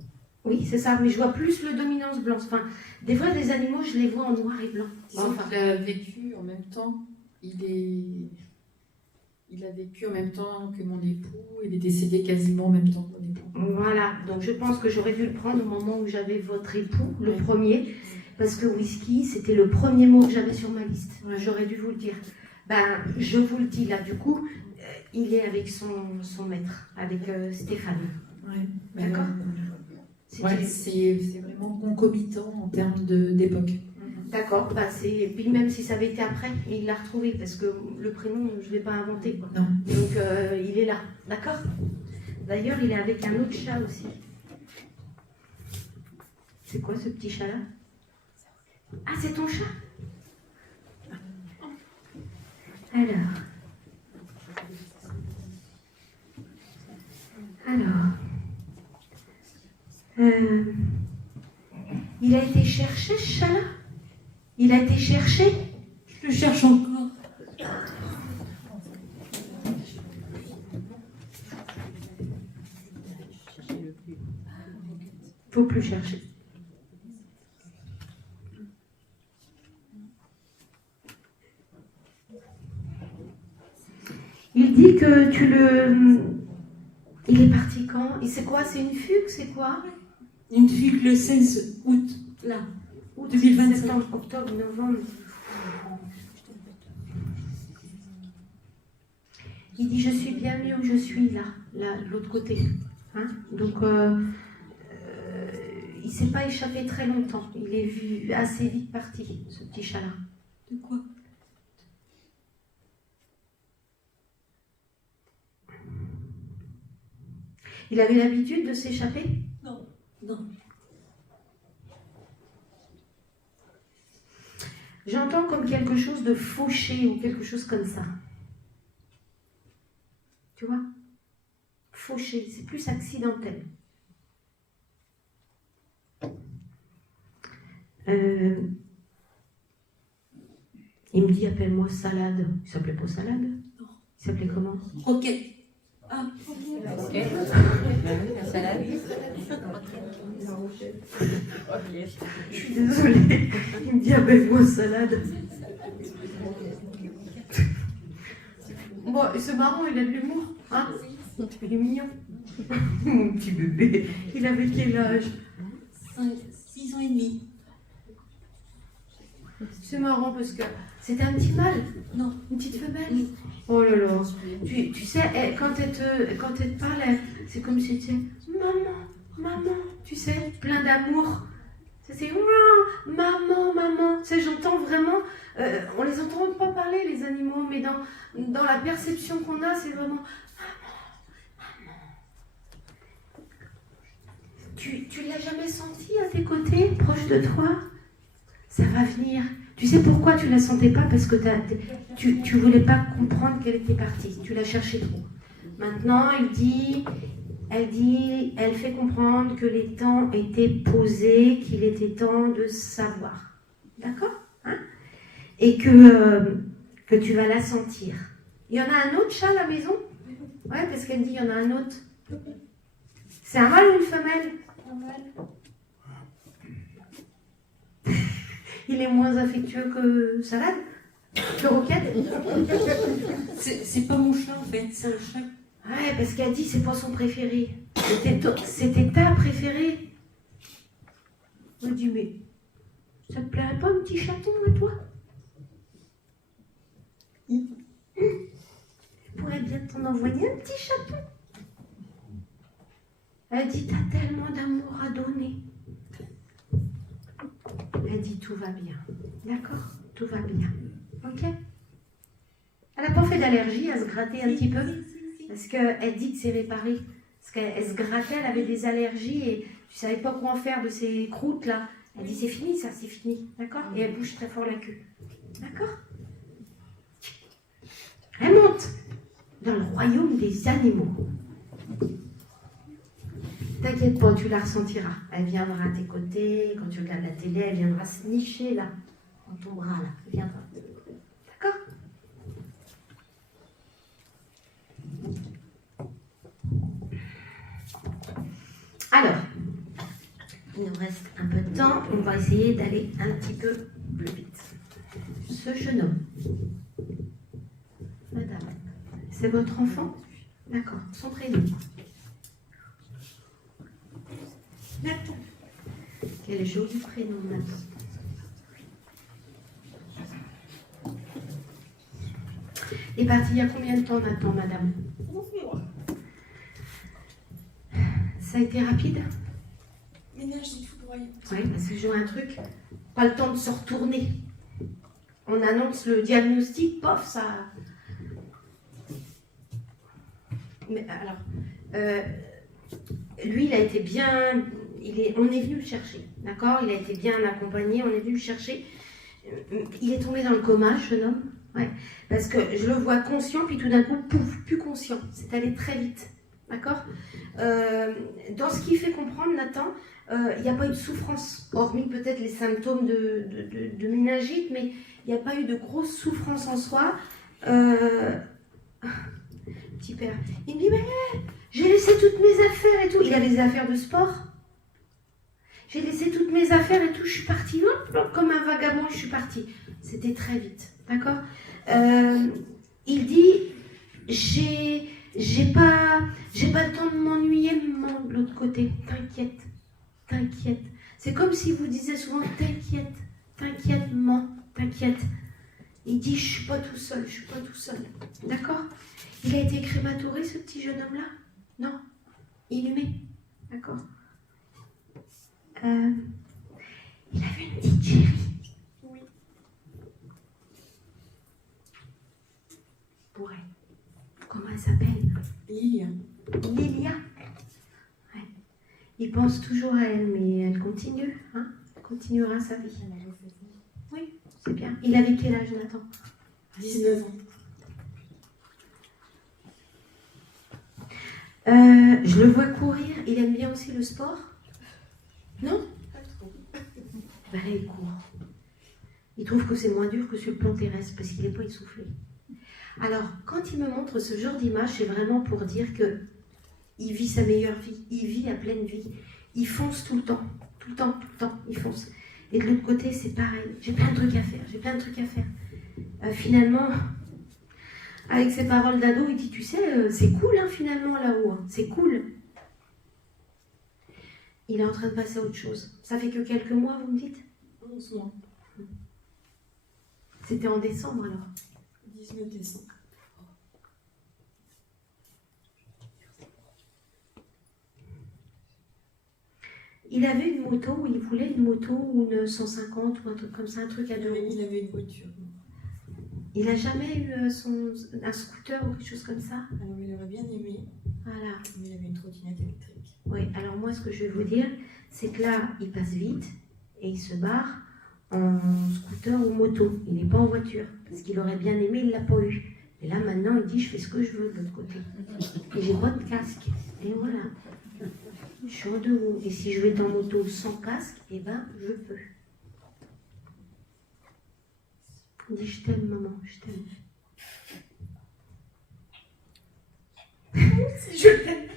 Oui, c'est ça, mais je vois plus le dominance blanche. Enfin, des fois, des animaux, je les vois en noir et blanc. Disons Enfin, qu'il a vécu en même temps. Il a vécu en même temps que mon époux. Il est décédé quasiment en même temps que mon époux. voilà, donc je pense que j'aurais dû le prendre au moment où j'avais votre époux, le premier, parce que whisky, c'était le premier mot que j'avais sur ma liste. J'aurais dû vous le dire. Ben, je vous le dis là, du coup, il est avec son maître, avec Stéphane. Ouais. D'accord. Ouais, c'est vraiment concomitant en termes d'époque. D'accord, bah et puis même si ça avait été après, il l'a retrouvé, parce que le prénom, je ne l'ai pas inventé. Quoi. Non. Donc il est là, d'accord. D'ailleurs, il est avec un autre chat aussi. C'est quoi ce petit chat-là? Ah, c'est ton chat? Il a été cherché, ce chat-là? Il a été cherché? Je le cherche encore. Faut plus chercher. Il dit que il est parti quand? Et c'est quoi? C'est une fugue? C'est quoi? Une fugue le 16 août, là, Août, 2025. septembre, octobre, novembre. Il dit je suis bien mieux où je suis là, de l'autre côté. Hein? Donc il ne s'est pas échappé très longtemps. Il est vu assez vite parti, ce petit chat-là. De quoi? Il avait l'habitude de s'échapper? Non. J'entends comme quelque chose de fauché ou quelque chose comme ça. Tu vois? Fauché, c'est plus accidentel. Il me dit appelle-moi Salade. Il s'appelait pas Salade? Non. Il s'appelait comment? Roquette. La salade. Je suis désolée. Il me dit appelle-moi Salade. Bon, c'est marrant, il a de l'humour. Hein? Il est mignon. Mon petit bébé. Il avait quel âge? 6 ans et demi. C'est marrant parce que c'était un petit mâle. Non. Une petite femelle. Oh là là. Tu sais, quand elle te parle, c'est comme si tu disais maman, tu sais, plein d'amour. C'est maman. Tu sais, j'entends vraiment, on les entend pas parler les animaux, mais dans la perception qu'on a, c'est vraiment maman. Tu l'as jamais senti à tes côtés, proche de toi? Ça va venir. Tu sais pourquoi tu la sentais pas? Parce que tu voulais pas comprendre qu'elle était partie. Tu la cherchais trop. Maintenant, elle fait comprendre que les temps étaient posés, qu'il était temps de savoir. D'accord? Hein? et que tu vas la sentir. Il y en a un autre chat à la maison? Ouais, parce qu'elle me dit il y en a un autre. C'est un mâle ou une femelle? Un mâle. Il est moins affectueux que Salade? Que Roquette? C'est pas mon chat en fait, c'est un chat. Ouais, parce qu'elle dit c'est pas son préféré. C'était ta préférée. Elle dit mais ça te plairait pas un petit chaton à toi? Je pourrais bien t'en envoyer un petit chaton. Elle dit t'as tellement d'amour à donner. Elle dit tout va bien. D'accord? Tout va bien. Ok? Elle n'a pas fait d'allergie à se gratter un petit peu? Parce qu'elle dit que c'est réparé. Parce qu'elle se grattait, elle avait des allergies et tu savais pas quoi en faire de ces croûtes là. Elle dit c'est fini ça, c'est fini. D'accord? Et elle bouge très fort la queue. D'accord? Elle monte dans le royaume des animaux. T'inquiète pas, tu la ressentiras. Elle viendra à tes côtés, quand tu regardes la télé, elle viendra se nicher là, dans ton bras là. Elle viendra. D'accord? Alors, il nous reste un peu de temps. On va essayer d'aller un petit peu plus vite. Ce jeune homme. Madame, c'est votre enfant? D'accord. Son prénom? Nathan. Quel joli prénom, Nathan. Il est parti il y a combien de temps, Nathan, madame? Ça a été rapide? Énergie foudroyante. Oui, parce que je vois un truc. Pas le temps de se retourner. On annonce le diagnostic, pof, ça... Mais alors, lui, il a été bien... On est venu le chercher, d'accord? Il a été bien accompagné, on est venu le chercher. Il est tombé dans le coma, ce jeune homme. Ouais. Parce que je le vois conscient, puis tout d'un coup, pouf, plus conscient. C'est allé très vite, d'accord? Dans ce qui fait comprendre, Nathan, il n'y a pas eu de souffrance, hormis peut-être les symptômes de méningite, mais il n'y a pas eu de grosse souffrance en soi. Petit père, il me dit, mais j'ai laissé toutes mes affaires et tout. Il avait des affaires de sport. J'ai laissé toutes mes affaires et tout, je suis partie, comme un vagabond, je suis partie. C'était très vite, d'accord? Il dit, j'ai pas le temps de m'ennuyer, maman, de l'autre côté. T'inquiète, t'inquiète. C'est comme si vous disiez souvent, t'inquiète, t'inquiète, maman, t'inquiète. Il dit, je suis pas tout seul, je suis pas tout seul. D'accord? Il a été crématoré, ce petit jeune homme-là? Non, inhumé. D'accord? Il avait une petite chérie. Oui. Pour elle. Comment elle s'appelle? Lilia. Lilia. Ouais. Il pense toujours à elle, mais elle continue. Hein? Elle continuera sa vie. Oui, c'est bien. Il avait quel âge, Nathan? 19 ans. Je le vois courir. Il aime bien aussi le sport? Non? Pas trop. Ben là, il court. Il trouve que c'est moins dur que sur le plan terrestre parce qu'il n'est pas essoufflé. Alors, quand il me montre ce genre d'image, c'est vraiment pour dire que il vit sa meilleure vie. Il vit à pleine vie. Il fonce tout le temps. Tout le temps, tout le temps. Il fonce. Et de l'autre côté, c'est pareil. J'ai plein de trucs à faire. J'ai plein de trucs à faire. Finalement, avec ses paroles d'ado, il dit, tu sais, c'est cool, hein, finalement, là-haut. Hein. C'est cool. Il est en train de passer à autre chose. Ça fait que quelques mois, vous me dites? 11 mois. C'était en décembre, alors? 19 décembre. Il avait une moto, ou il voulait une moto, ou une 150, ou un truc comme ça, un truc à deux roues. Il avait une voiture. Il n'a jamais eu un scooter ou quelque chose comme ça? Alors, il aurait bien aimé, Voilà. mais il avait une trottinette électrique. Oui, alors moi, ce que je vais vous dire, c'est que là, il passe vite et il se barre en scooter ou moto. Il n'est pas en voiture, parce qu'il aurait bien aimé, il ne l'a pas eu. Et là, maintenant, il dit, je fais ce que je veux de l'autre côté. Et j'ai pas de casque. Et voilà. Je suis en deux roues. Et si je vais être en moto sans casque, eh ben, je peux. Dis je t'aime, maman, je t'aime. Si je l'aime.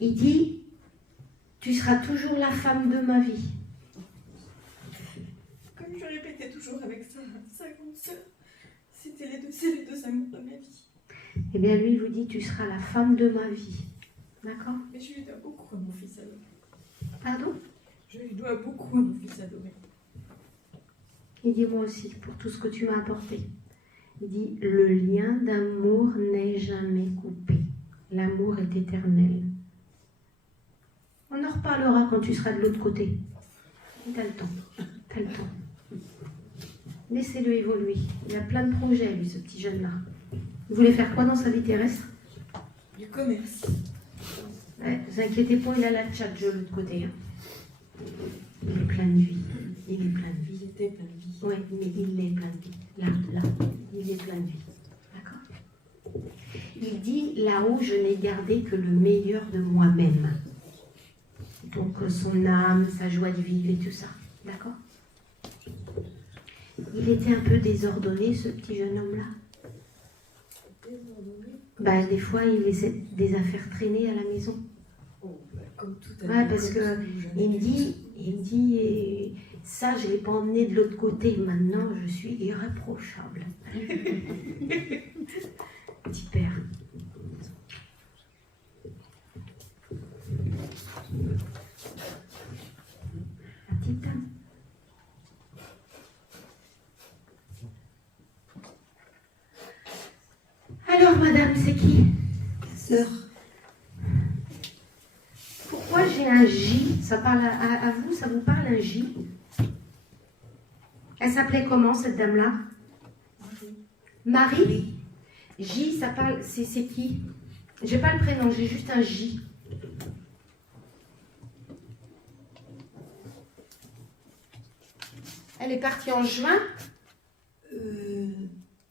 Il dit, tu seras toujours la femme de ma vie. Comme je répétais toujours avec sa grande sœur, c'est les deux amours de ma vie. Eh bien, lui, il vous dit, tu seras la femme de ma vie. D'accord? Mais je lui dois beaucoup à mon fils adoré. Pardon? Je lui dois beaucoup à mon fils adoré. Il dit, moi aussi, pour tout ce que tu m'as apporté. Il dit, le lien d'amour n'est jamais coupé. L'amour est éternel. On en reparlera quand tu seras de l'autre côté. T'as le temps. T'as le temps. Laissez-le évoluer. Il a plein de projets, lui, ce petit jeune-là. Il voulait faire quoi dans sa vie terrestre? Du commerce. Ouais, vous inquiétez pas, il a la tchatche de l'autre côté. Hein. Il est plein de vie. Il est plein de vie. Il était plein de vie. Oui, mais il est plein de vie. Là, il est plein de vie. D'accord? Il dit, là-haut, je n'ai gardé que le meilleur de moi-même. Donc, son âme, sa joie de vivre et tout ça. D'accord? Il était un peu désordonné, ce petit jeune homme-là. Bah, des fois, il laissait des affaires traîner à la maison. Oh, bah, comme tout à Ouais, l'heure, parce comme que tout jeune il me adulte. dit, et ça, je ne l'ai pas emmené de l'autre côté. Maintenant, je suis irréprochable. Petit père. La petite dame. Alors, madame, c'est qui? Sœur, Pourquoi j'ai un J? Ça parle à vous? Ça vous parle un J? Elle s'appelait comment, cette dame-là? Marie? J, ça parle... C'est qui? J'ai pas le prénom, j'ai juste un J. Elle est partie en juin?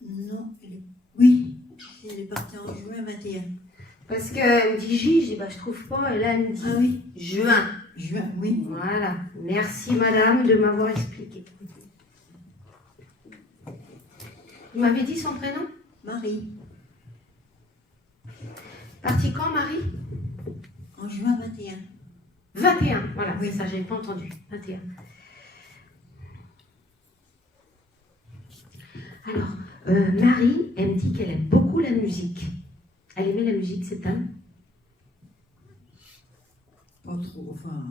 Non, oui, elle est partie en juin 21. Parce qu'elle me dit J, je dis bah je trouve pas, et là elle me dit Ah oui, juin. juin, oui. Voilà. Merci madame de m'avoir expliqué. Vous m'avez dit son prénom? Marie, Partie quand, Marie? en juin 21. 21, voilà, Oui. c'est ça, j'avais pas entendu. 21. Alors, Marie, elle me dit qu'elle aime beaucoup la musique. Elle aimait la musique, cette dame? Pas trop, enfin,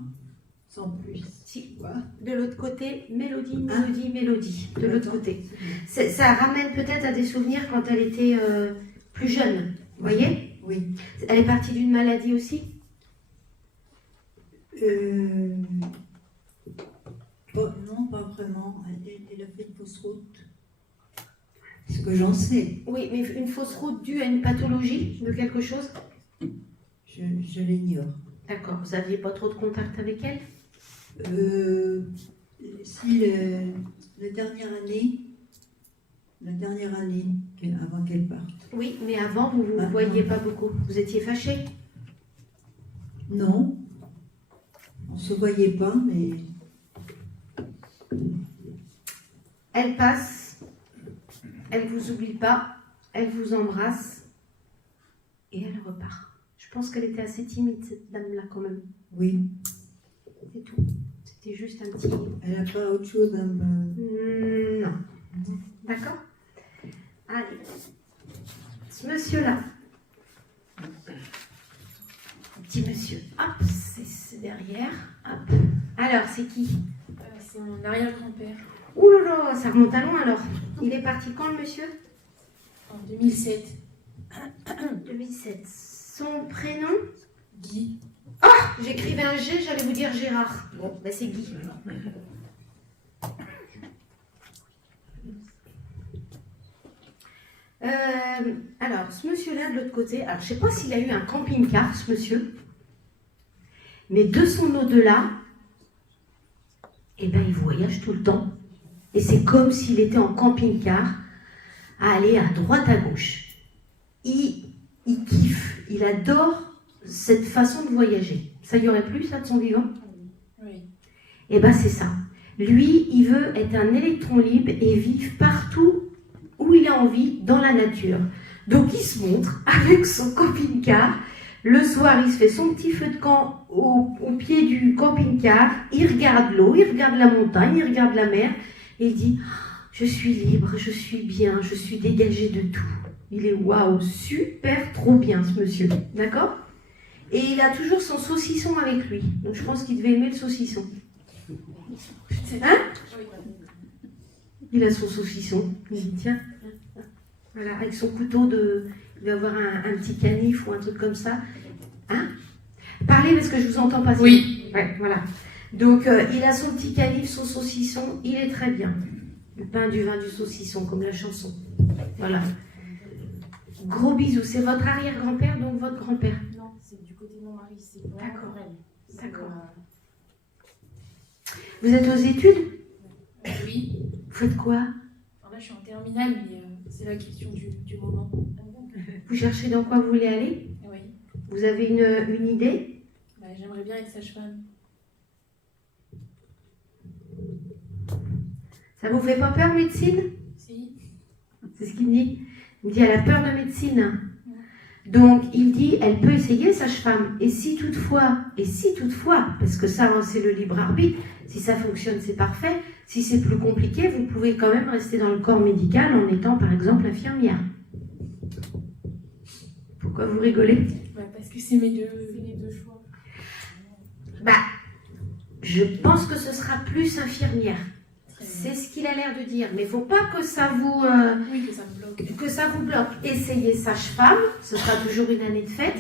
sans plus. Si. Quoi? De l'autre côté, mélodie, Hein? mélodie, mélodie. De l'autre Attends. côté. Ça ramène peut-être à des souvenirs quand elle était plus jeune. Vous voyez? Oui. Elle est partie d'une maladie aussi? Non, pas vraiment. Elle a fait une fausse route. Ce que j'en sais, Oui, mais une fausse route due à une pathologie de quelque chose? je l'ignore. D'accord. Vous n'aviez pas trop de contact avec elle? Si la dernière année, avant qu'elle parte. Oui, mais avant, vous ne vous Maintenant. voyiez pas beaucoup. Vous étiez fâchés? Non, on se voyait pas, mais Elle passe, elle vous oublie pas, elle vous embrasse et elle repart. Je pense qu'elle était assez timide, cette dame-là, quand même. oui, C'est tout. C'était juste un petit... elle n'a pas autre chose à me... Non. D'accord? Allez. Ce monsieur-là. Petit monsieur. Hop, c'est derrière. Hop. Alors, c'est qui? C'est mon arrière-grand-père. Ouh là là, ça remonte à loin alors. Il est parti quand, le monsieur? En 2007. 2007. Son prénom? Guy. J'écrivais un G, j'allais vous dire Gérard. Bon, ben c'est Guy. Alors, ce monsieur-là de l'autre côté, alors je sais pas s'il a eu un camping-car, ce monsieur, mais de son au-delà, eh ben il voyage tout le temps. Et c'est comme s'il était en camping-car à aller à droite, à gauche. Il kiffe, il adore cette façon de voyager. Ça y aurait plu, ça, de son vivant? Oui. Eh ben c'est ça. Lui, il veut être un électron libre et vivre partout où il a envie, dans la nature. Donc il se montre avec son camping-car. Le soir, il se fait son petit feu de camp au pied du camping-car. Il regarde l'eau, il regarde la montagne, il regarde la mer. Et il dit, je suis libre, je suis bien, je suis dégagé de tout. Il est waouh, super, trop bien ce monsieur. D'accord? Et il a toujours son saucisson avec lui. Donc je pense qu'il devait aimer le saucisson. Hein? Il a son saucisson. Il dit, tiens, voilà, avec son couteau de... Il doit avoir un petit canif ou un truc comme ça. Hein? Parlez parce que je vous entends pas. Oui. Ouais, voilà. Donc, il a son petit canif, son saucisson. Il est très bien. Du pain, du vin, du saucisson, comme la chanson. Voilà. Gros bisous. C'est votre arrière-grand-père, donc votre grand-père? Non, c'est du côté de mon mari. C'est D'accord. elle. D'accord. Vous êtes aux études? Oui. Vous faites quoi? Alors là, je suis en terminale, mais c'est la question du moment. Vous cherchez dans quoi vous voulez aller? Oui. Vous avez une idée? Bah, j'aimerais bien être sage-femme. Ça vous fait pas peur, médecine? Si. C'est ce qu'il dit. Il dit, elle a peur de médecine. Donc, il dit, elle peut essayer, sage-femme. Et si toutefois, parce que ça, c'est le libre arbitre, si ça fonctionne, c'est parfait. Si c'est plus compliqué, vous pouvez quand même rester dans le corps médical en étant, par exemple, infirmière. Pourquoi vous rigolez? Bah, parce que c'est les deux choix. Bah, je pense que ce sera plus infirmière. C'est ce qu'il a l'air de dire. Mais il ne faut pas que ça vous... Oui, que ça me bloque. Que ça vous bloque. Essayez sage-femme, ce sera toujours une année de fête.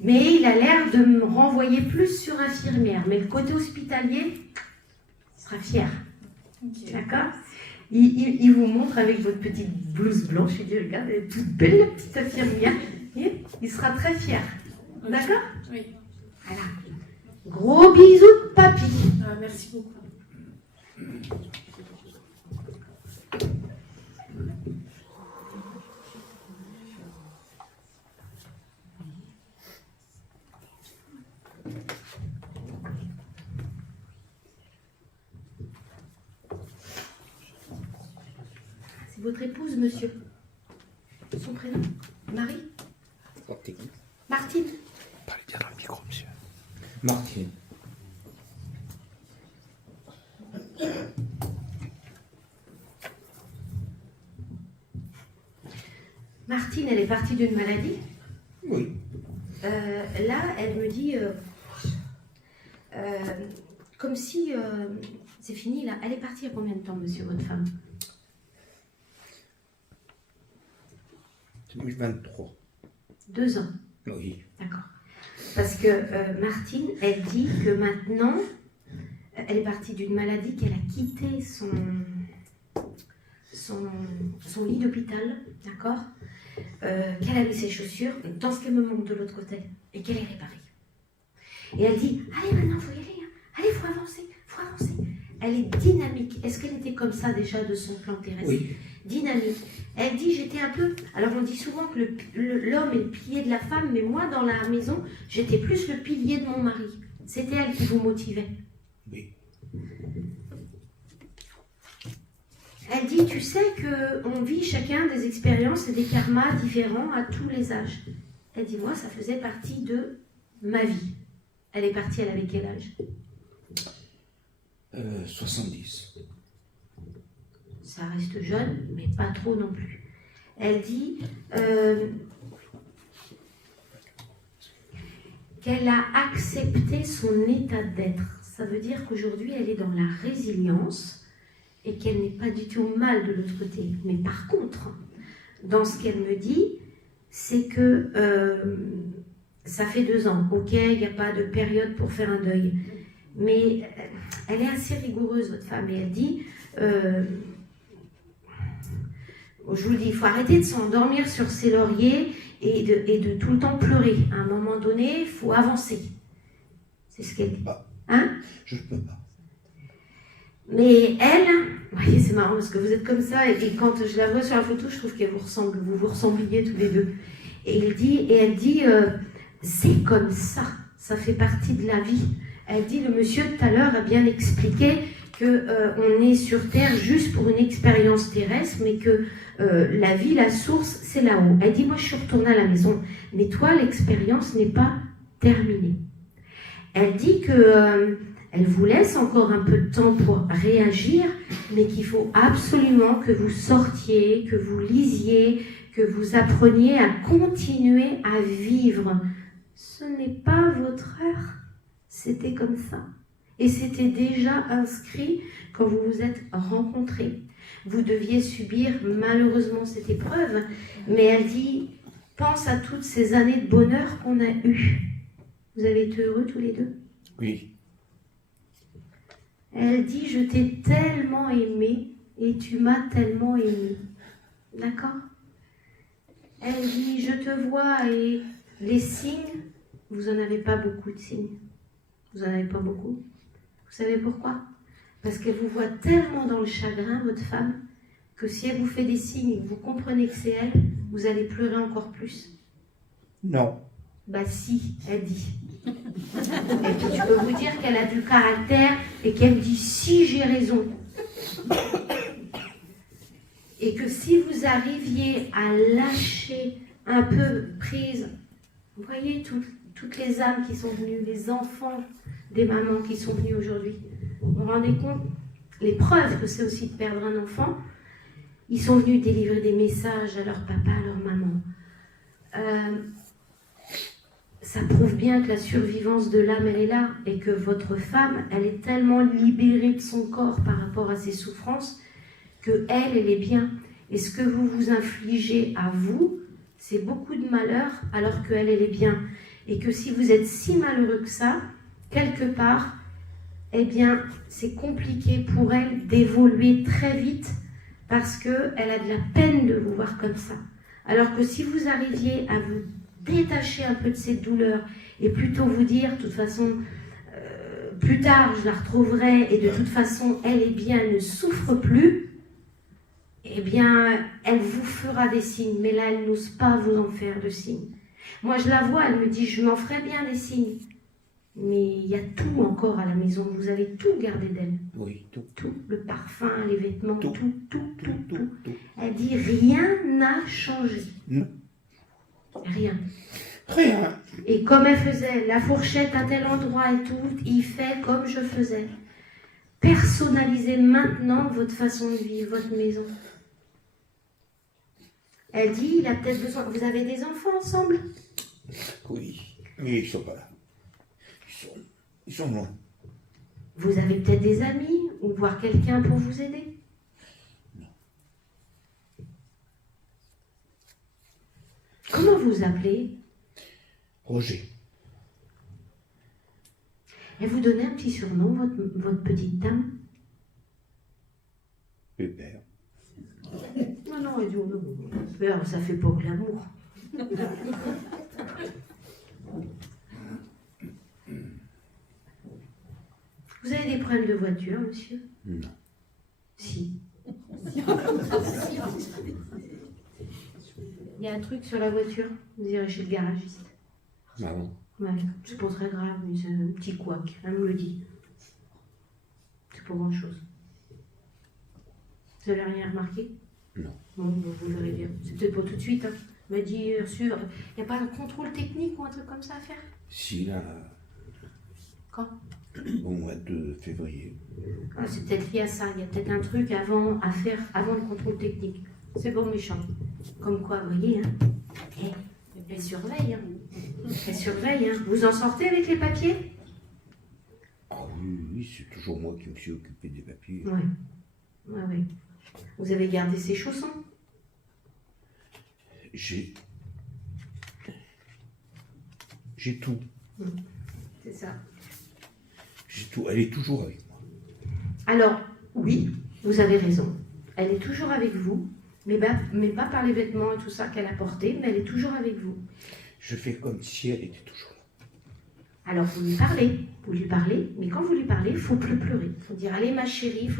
Mais il a l'air de me renvoyer plus sur infirmière. Mais le côté hospitalier, il sera fier. Okay. D'accord? Il vous montre avec votre petite blouse blanche. Il dit, regarde, elle est toute belle, la petite infirmière. Il sera très fier. Okay. D'accord? Oui. Voilà. Gros bisous de papy. Ah, merci beaucoup. C'est votre épouse, monsieur? Son prénom? Marie? Martine? Parlez bien dans le micro, monsieur. Martine. Martine, elle est partie d'une maladie. Oui. Là, elle me dit, comme si c'est fini, là. Elle est partie il y a combien de temps, monsieur, votre femme? 2023. 2 ans. Oui. D'accord. Parce que Martine, elle dit que maintenant, elle est partie d'une maladie, qu'elle a quitté son lit d'hôpital, d'accord, qu'elle a mis ses chaussures dans ce qu'elle me montre de l'autre côté et qu'elle est réparée. Et elle dit, allez maintenant, il faut y aller, hein. Allez, faut avancer. Elle est dynamique. Est-ce qu'elle était comme ça déjà de son plan terrestre? Oui. Dynamique. Elle dit, j'étais un peu... Alors on dit souvent que l'homme est le pilier de la femme, mais moi dans la maison, j'étais plus le pilier de mon mari. C'était elle qui vous motivait. Oui. Elle dit, tu sais qu'on vit chacun des expériences et des karmas différents à tous les âges. Elle dit, moi, ça faisait partie de ma vie. Elle est partie, elle avait quel âge? 70. Ça reste jeune, mais pas trop non plus. Elle dit qu'elle a accepté son état d'être. Ça veut dire qu'aujourd'hui, elle est dans la résilience et qu'elle n'est pas du tout mal de l'autre côté. Mais par contre, dans ce qu'elle me dit, c'est que ça fait 2 ans. Ok, il n'y a pas de période pour faire un deuil. Mais elle est assez rigoureuse, votre femme, et elle dit... je vous le dis, il faut arrêter de s'endormir sur ses lauriers et de tout le temps pleurer. À un moment donné, il faut avancer. C'est ce qu'elle dit. Hein? Je ne peux pas. Mais elle, vous voyez, c'est marrant parce que vous êtes comme ça et quand je la vois sur la photo, je trouve qu'elle vous ressemble, vous vous ressembliez tous les deux. Et elle dit, c'est comme ça fait partie de la vie. Elle dit, le monsieur tout à l'heure a bien expliqué que on est sur Terre juste pour une expérience terrestre, mais que la vie, la source, c'est là-haut. Elle dit, moi je suis retournée à la maison, mais toi l'expérience n'est pas terminée. Elle dit que elle vous laisse encore un peu de temps pour réagir, mais qu'il faut absolument que vous sortiez, que vous lisiez, que vous appreniez à continuer à vivre. Ce n'est pas votre heure, c'était comme ça. Et c'était déjà inscrit quand vous vous êtes rencontrés. Vous deviez subir malheureusement cette épreuve, mais elle dit, pense à toutes ces années de bonheur qu'on a eues. Vous avez été heureux tous les deux? Oui. Elle dit, je t'ai tellement aimé et tu m'as tellement aimé. D'accord? Elle dit, je te vois et les signes, vous n'en avez pas beaucoup de signes. Vous n'en avez pas beaucoup. Vous savez pourquoi? Parce qu'elle vous voit tellement dans le chagrin, votre femme, que si elle vous fait des signes et que vous comprenez que c'est elle, vous allez pleurer encore plus. Non. Bah si, elle dit. Et puis je peux vous dire qu'elle a du caractère et qu'elle dit si j'ai raison. Et que si vous arriviez à lâcher un peu prise, vous voyez toutes les âmes qui sont venues, les enfants des mamans qui sont venus aujourd'hui, vous vous rendez compte l'épreuve que c'est aussi de perdre un enfant. Ils sont venus délivrer des messages à leur papa, à leur maman. Ça prouve bien que la survivance de l'âme, elle est là, et que votre femme, elle est tellement libérée de son corps par rapport à ses souffrances, que elle est bien. Et ce que vous vous infligez à vous, c'est beaucoup de malheur, alors qu'elle est bien. Et que si vous êtes si malheureux que ça, quelque part, eh bien, c'est compliqué pour elle d'évoluer très vite, parce qu'elle a de la peine de vous voir comme ça. Alors que si vous arriviez à vous détacher un peu de cette douleur et plutôt vous dire, de toute façon, plus tard je la retrouverai et de toute façon elle est bien, elle ne souffre plus, eh bien elle vous fera des signes, mais là elle n'ose pas vous en faire de signes. Moi je la vois, elle me dit je m'en ferai bien des signes, mais il y a tout encore à la maison, vous avez tout gardé d'elle. Oui, tout. Tout, le parfum, les vêtements, tout. Tout. Elle dit rien n'a changé. Non. Rien. Rien. Et comme elle faisait la fourchette à tel endroit et tout, il fait comme je faisais. Personnalisez maintenant votre façon de vivre, votre maison. Elle dit, il a peut-être besoin... Vous avez des enfants ensemble? Oui, mais ils ne sont pas là. Ils sont loin. Vous avez peut-être des amis ou voir quelqu'un pour vous aider? Non. Comment vous appelez? Roger. Elle vous donnait un petit surnom, votre petite dame? Pépère. Non, elle dit, oh, non, Pépère, ça fait pas glamour. Vous avez des problèmes de voiture, monsieur? Non. Si. Il y a un truc sur la voiture, vous irez chez le garagiste. Ah bon? Ouais, c'est pas très grave, mais c'est un petit couac, elle me le dit. C'est pas grand-chose. Vous avez rien remarqué? Non. Bon, vous verrez bien. C'est peut-être pas tout de suite, hein. Elle m'a dit, sûr, il n'y a pas un contrôle technique ou un truc comme ça à faire? Si, là, Quand? au mois de février. Ah, c'est peut-être lié à ça, il y a peut-être un truc à faire avant le contrôle technique. C'est bon méchant. Comme quoi, vous voyez, hein. Elle surveille, hein. Elle surveille, hein. Vous en sortez avec les papiers? Ah oui, c'est toujours moi qui me suis occupé des papiers. Ouais. Vous avez gardé ses chaussons? J'ai tout. C'est ça. J'ai tout. Elle est toujours avec moi. Alors, oui, vous avez raison. Elle est toujours avec vous, mais pas par les vêtements et tout ça qu'elle a porté, mais elle est toujours avec vous. Je fais comme si elle était toujours là. Alors, vous lui parlez, mais quand vous lui parlez, il ne faut plus pleurer. Il faut dire, allez ma chérie,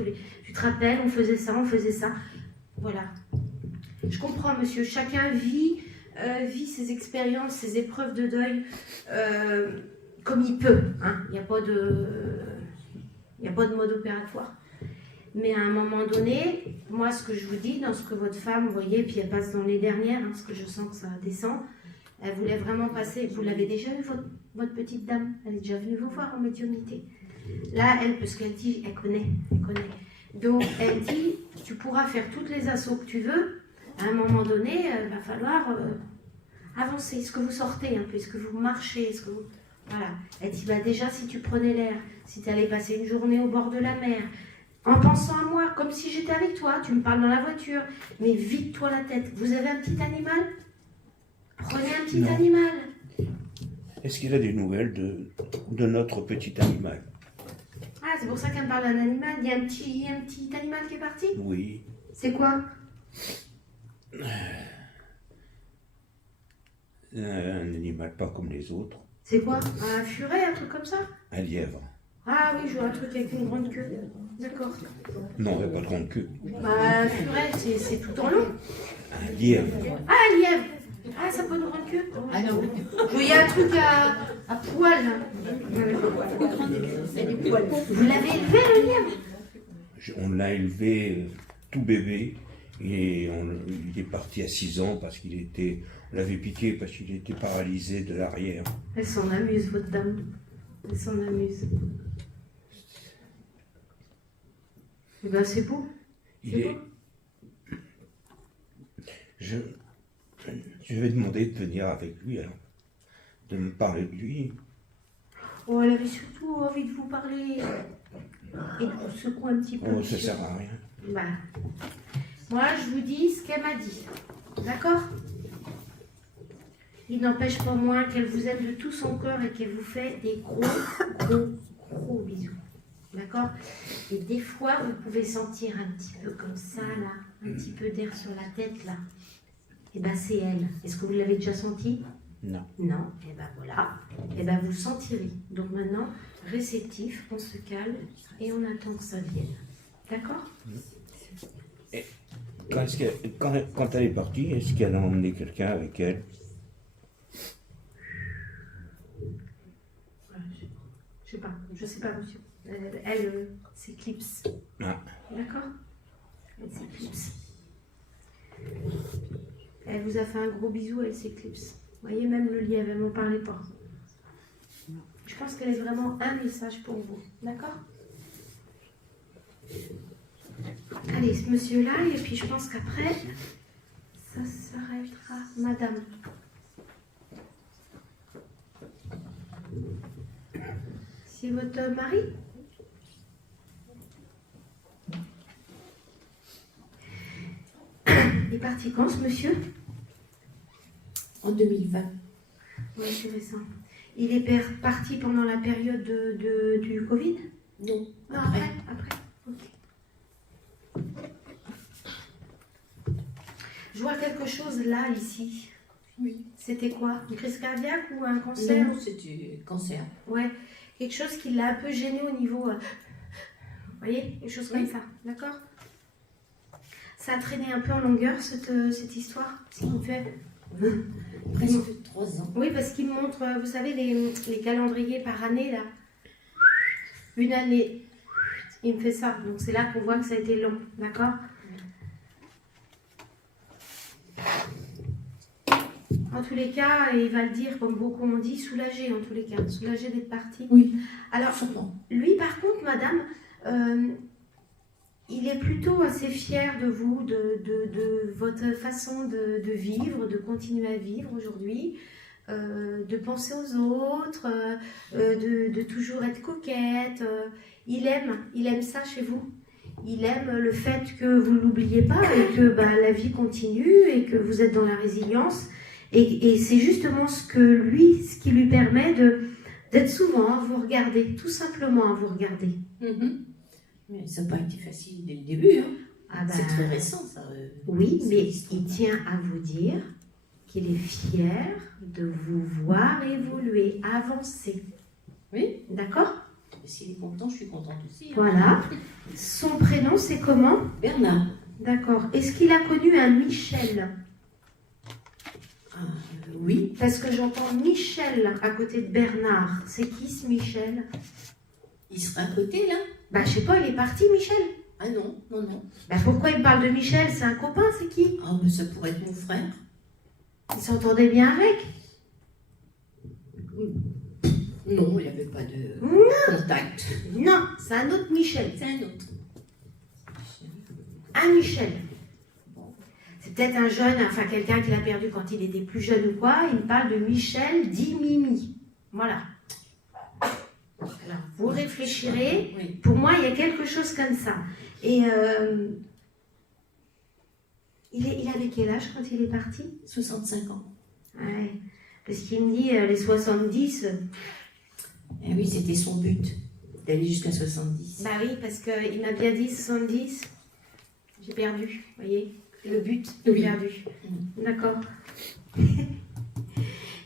tu te rappelles, on faisait ça. Voilà. Je comprends, monsieur, chacun vit ses expériences, ses épreuves de deuil comme il peut. Hein. Il n'y a pas de mode opératoire. Mais à un moment donné, moi, ce que je vous dis, dans ce que votre femme, vous voyez, puis elle passe dans les dernières, hein, parce que je sens que ça descend, elle voulait vraiment passer. Vous l'avez déjà vu, votre petite dame? Elle est déjà venue vous voir en médiumnité. Là, elle, parce qu'elle dit, elle connaît. Donc, elle dit, tu pourras faire toutes les assauts que tu veux. À un moment donné, il va falloir avancer. Est-ce que vous sortez un peu? Est-ce que vous marchez? Est-ce que vous... Voilà. Elle dit, bah déjà, si tu prenais l'air, si tu allais passer une journée au bord de la mer, en pensant à moi, comme si j'étais avec toi, tu me parles dans la voiture, mais vide-toi la tête. Vous avez un petit animal? Prenez un petit animal. Est-ce qu'il a des nouvelles de notre petit animal? Ah, c'est pour ça qu'elle me parle d'un animal. Il y a un petit animal qui est parti? Oui. C'est quoi? Un animal pas comme les autres. C'est quoi? Un furet, un truc comme ça? Un lièvre. Ah oui, je vois un truc avec une grande queue. D'accord. Non, il n'y a pas de grande queue. Bah, furet, c'est tout en long. Un lièvre. Ah, un lièvre. Ah, ça peut une grande queue? Ah non. Je voyais un truc à poil. Vous l'avez élevé, le lièvre? On l'a élevé tout bébé et il est parti à 6 ans parce on l'avait piqué parce qu'il était paralysé de l'arrière. Elle s'en amuse, votre dame. Elle s'en amuse. Eh ben, c'est beau. Je vais demander de venir avec lui, alors, de me parler de lui. Oh, elle avait surtout envie de vous parler et de vous secouer un petit peu. Oh, ça sert à rien. Bah, moi, je vous dis ce qu'elle m'a dit. D'accord? Il n'empêche pas moins qu'elle vous aime de tout son cœur et qu'elle vous fait des gros bisous. D'accord? Et des fois, vous pouvez sentir un petit peu comme ça, là, un petit peu d'air sur la tête, là. Et ben c'est elle. Est-ce que vous l'avez déjà senti? Non. Non. Et ben voilà. Et ben vous le sentirez. Donc maintenant, réceptif, on se calme et on attend que ça vienne. D'accord? Et quand elle est partie, est-ce qu'elle a emmené quelqu'un avec elle? Je sais pas, monsieur. Elle s'éclipse. Ah. D'accord? Elle s'éclipse. Elle vous a fait un gros bisou, elle s'éclipse. Vous voyez, même le lièvre, elle ne m'en parlait pas. Je pense qu'elle est vraiment un message pour vous. D'accord? Allez, ce monsieur-là, et puis je pense qu'après, ça s'arrêtera. Madame. C'est votre mari? Il est parti quand, ce monsieur? En 2020. Oui, c'est récent. Il est parti pendant la période du Covid? Non. Ah, après. Ok. Je vois quelque chose là, ici. Oui. C'était quoi? Une crise cardiaque ou un cancer? Non, c'était cancer. Ouais. Quelque chose qui l'a un peu gêné au niveau... vous voyez? Quelque chose comme ça. D'accord? Ça a traîné un peu en longueur, cette histoire? Ce qui me fait... Presque 3 ans. Oui, parce qu'il me montre, vous savez, les calendriers par année, là. Une année. Il me fait ça. Donc c'est là qu'on voit que ça a été long. D'accord? En tous les cas, il va le dire, comme beaucoup m'ont dit, soulagé en tous les cas. Soulagé d'être parti. Oui. Alors, lui, par contre, madame, il est plutôt assez fier de vous, de votre façon de vivre, de continuer à vivre aujourd'hui, de penser aux autres, de toujours être coquette. Il aime ça chez vous. Il aime le fait que vous ne l'oubliez pas et que la vie continue et que vous êtes dans la résilience. Et c'est justement ce qui lui permet d'être souvent à vous regarder, tout simplement à vous regarder. Mais ça n'a pas été facile dès le début. Hein. Ah c'est très récent, ça. Oui, mais il tient à vous dire qu'il est fier de vous voir évoluer, avancer. Oui. D'accord? S'il est content, je suis contente aussi. Hein. Voilà. Son prénom, c'est comment? Bernard. D'accord. Est-ce qu'il a connu un Michel? Oui. Parce que j'entends Michel à côté de Bernard. C'est qui ce Michel? Il sera à côté, là? Je sais pas, il est parti, Michel. Ah non, non, non. Bah pourquoi il me parle de Michel? C'est un copain, c'est qui? Ah, mais ça pourrait être mon frère. Il s'entendait bien avec? Non, il n'y avait pas de contact. Non, c'est un autre Michel. C'est un autre. Un Michel. C'est peut-être un jeune, enfin quelqu'un qu'il a perdu quand il était plus jeune ou quoi. Il me parle de Michel dit Mimi. Voilà. Alors, vous réfléchirez. Oui. Pour moi, il y a quelque chose comme ça. Et il avait quel âge quand il est parti? 65 ans. Ouais. Parce qu'il me dit les 70. Eh oui, c'était son but, d'aller jusqu'à 70. Bah oui, parce qu'il m'a bien dit 70. J'ai perdu, vous voyez? Le but, j'ai Oui. perdu. D'accord.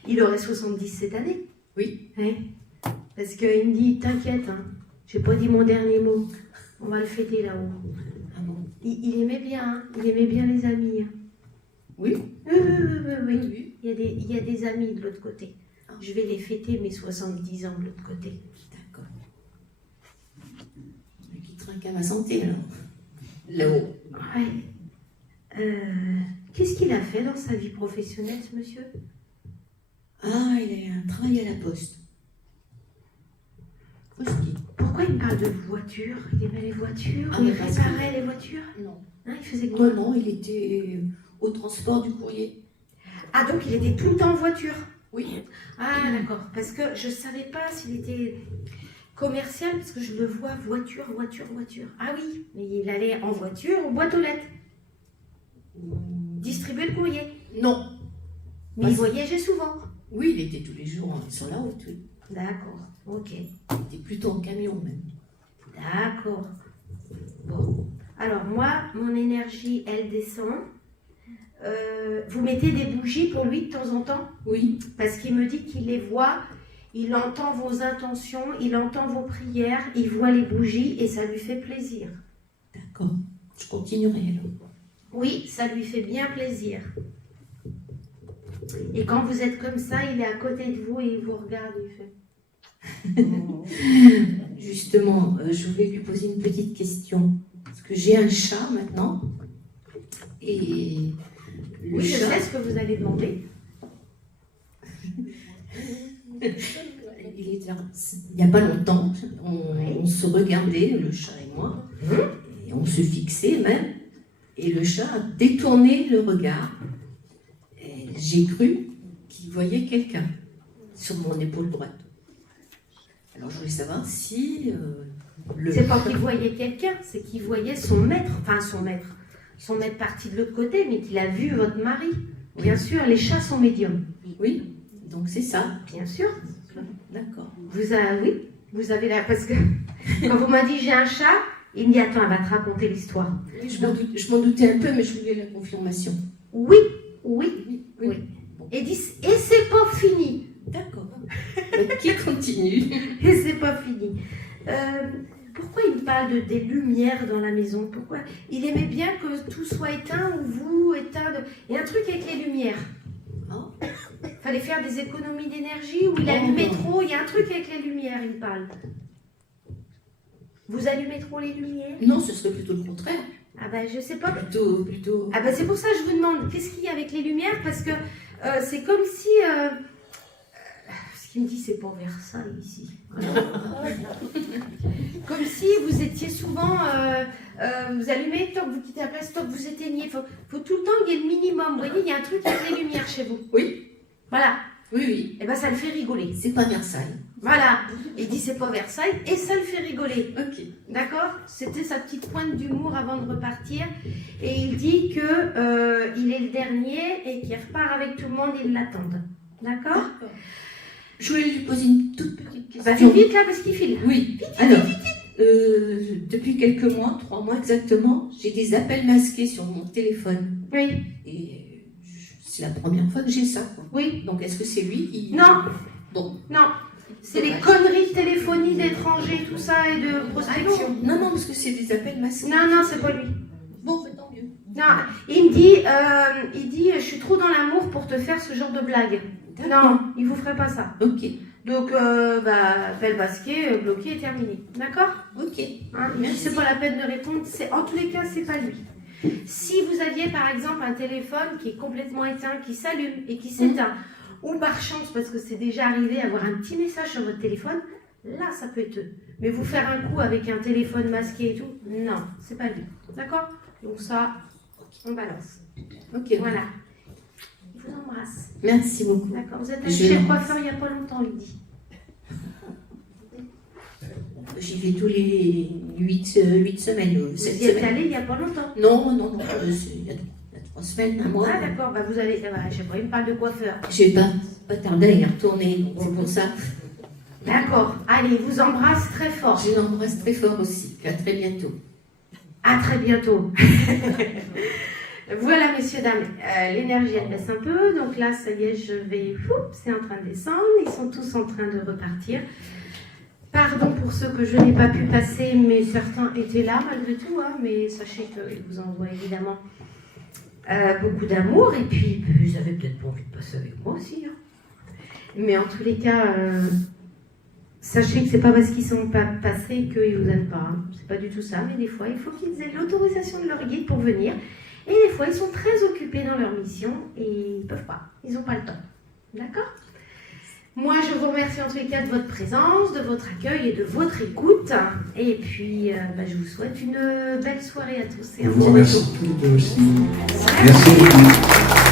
Il aurait 70 cette année. Oui. Ouais. Parce qu'il me dit, t'inquiète, hein, j'ai pas dit mon dernier mot. On va le fêter là-haut. Ah bon? Il aimait bien, hein, il aimait bien les amis. Hein. Oui. Oui. Il y a des amis de l'autre côté. Ah. Je vais les fêter mes 70 ans de l'autre côté. D'accord. Mais qui trinque à ma santé, alors. Là-haut. Ouais. Qu'est-ce qu'il a fait dans sa vie professionnelle, ce monsieur? Ah, il a un travail à la poste. Postier. Pourquoi il me parle de voitures? Il aimait les voitures? Ah, Il mais parce réparait que- les voitures? Non. Hein, il faisait quoi? Non, il était au transport du courrier. Ah, donc il était tout le temps en voiture? Oui. Ah, d'accord. Parce que je ne savais pas s'il était commercial, parce que je le vois voiture. Ah oui, mais il allait en voiture aux boîtes aux lettres. Distribuer le courrier. Non. Mais il voyageait souvent. Oui, il était tous les jours sur la route, oui. D'accord, ok. Il était plutôt en camion, même. D'accord. Bon. Alors moi, mon énergie, elle descend. Vous mettez des bougies pour lui de temps en temps? Oui. Parce qu'il me dit qu'il les voit, il entend vos intentions, il entend vos prières, il voit les bougies et ça lui fait plaisir. D'accord. Je continuerai, alors. Oui, ça lui fait bien plaisir. Et quand vous êtes comme ça, il est à côté de vous et il vous regarde, il fait... Justement, je voulais lui poser une petite question. Parce que j'ai un chat maintenant. Et le Oui, je chat, sais ce que vous allez demander. il n'y a pas longtemps, on se regardait, le chat et moi, et on se fixait même. Et le chat a détourné le regard. Et j'ai cru qu'il voyait quelqu'un sur mon épaule droite. Alors je voulais savoir si C'est pas qu'il voyait quelqu'un, c'est qu'il voyait son maître, son maître parti de l'autre côté, mais qu'il a vu votre mari. Bien sûr, les chats sont médiums. Oui, donc c'est ça. Bien sûr. D'accord. Oui, vous avez la... Parce que quand vous m'avez dit j'ai un chat, il me dit attends, elle va te raconter l'histoire. Oui, je m'en doutais un peu, mais je voulais la confirmation. Oui. Et c'est pas fini. D'accord. Donc, qui continue? Et c'est pas fini. Pourquoi il me parle des lumières dans la maison? Pourquoi? Il aimait bien que tout soit éteint ou vous éteint. Il y a un truc avec les lumières. Oh. Fallait faire des économies d'énergie ou il allumait trop. Il y a un truc avec les lumières, il me parle. Vous allumez trop les lumières? Non, ce serait plutôt le contraire. Ah ben je sais pas. Plutôt. Ah ben c'est pour ça que je vous demande qu'est-ce qu'il y a avec les lumières, parce que c'est comme si ce qu'il me dit c'est pas Versailles ici. Comme si vous étiez souvent vous allumez, toc, vous quittez la place, toc, vous éteignez. Faut tout le temps qu'il y ait le minimum. Vous voyez, il y a un truc avec les lumières chez vous. Oui. Voilà. Oui. Et ben ça le fait rigoler. C'est pas Versailles. Voilà. Il dit c'est pas Versailles et ça le fait rigoler. Ok. D'accord? C'était sa petite pointe d'humour avant de repartir. Et il dit que il est le dernier et qu'il repart avec tout le monde, ils l'attendent. D'accord? Je voulais lui poser une toute petite question. Bah vite, vite là parce qu'il file. Oui. Alors, depuis quelques mois, 3 mois exactement, j'ai des appels masqués sur mon téléphone. Oui. Et c'est la première fois que j'ai ça, quoi. Oui. Donc est-ce que c'est lui? Non. Bon. Non. C'est les conneries de téléphonie d'étrangers, tout ça, et de prospection. Non, parce que c'est des appels masqués. Non, c'est pas lui. Bon, tant mieux. Non, il me dit, je suis trop dans l'amour pour te faire ce genre de blague. Non, il vous ferait pas ça. Ok. Donc, appel basqué, bloqué et terminé. D'accord? Ok. Hein, c'est pas la peine de répondre. En tous les cas, c'est pas lui. Si vous aviez par exemple un téléphone qui est complètement éteint, qui s'allume et qui s'éteint, ou par chance, parce que c'est déjà arrivé, avoir un petit message sur votre téléphone, là ça peut être eux. Mais vous faire un coup avec un téléphone masqué et tout, non, c'est pas lui. D'accord? Donc ça, on balance. Ok. Voilà. Je vous embrasse. Merci beaucoup. D'accord. Vous êtes allé chez le coiffeur il n'y a pas longtemps, il dit. J'y vais tous les 8 semaines. Vous y êtes allé il n'y a pas longtemps? Non. Il y a 3 semaines, un mois. Ah d'accord, vous allez. Je sais pas, il me parle de coiffeur. J'ai pas tardé à y retourner, donc c'est pour ça. D'accord. Allez, vous embrasse très fort. Je l'embrasse très fort aussi. À très bientôt. À très bientôt. Voilà, messieurs, dames, l'énergie elle baisse un peu, donc là, ça y est, c'est en train de descendre, ils sont tous en train de repartir. Pardon pour ceux que je n'ai pas pu passer, mais certains étaient là malgré tout, hein, mais sachez qu'ils vous envoient évidemment beaucoup d'amour, et puis ils avaient peut-être pas envie de passer avec moi aussi. Hein. Mais en tous les cas, sachez que c'est pas parce qu'ils sont pas passés qu'ils vous aiment pas, hein. C'est pas du tout ça, mais des fois, il faut qu'ils aient l'autorisation de leur guide pour venir. Et des fois, ils sont très occupés dans leur mission et ils ne peuvent pas. Ils n'ont pas le temps. D'accord? Moi, je vous remercie en tous les cas de votre présence, de votre accueil et de votre écoute. Et puis, je vous souhaite une belle soirée à tous. Et je vous remercie tous aussi. Merci beaucoup.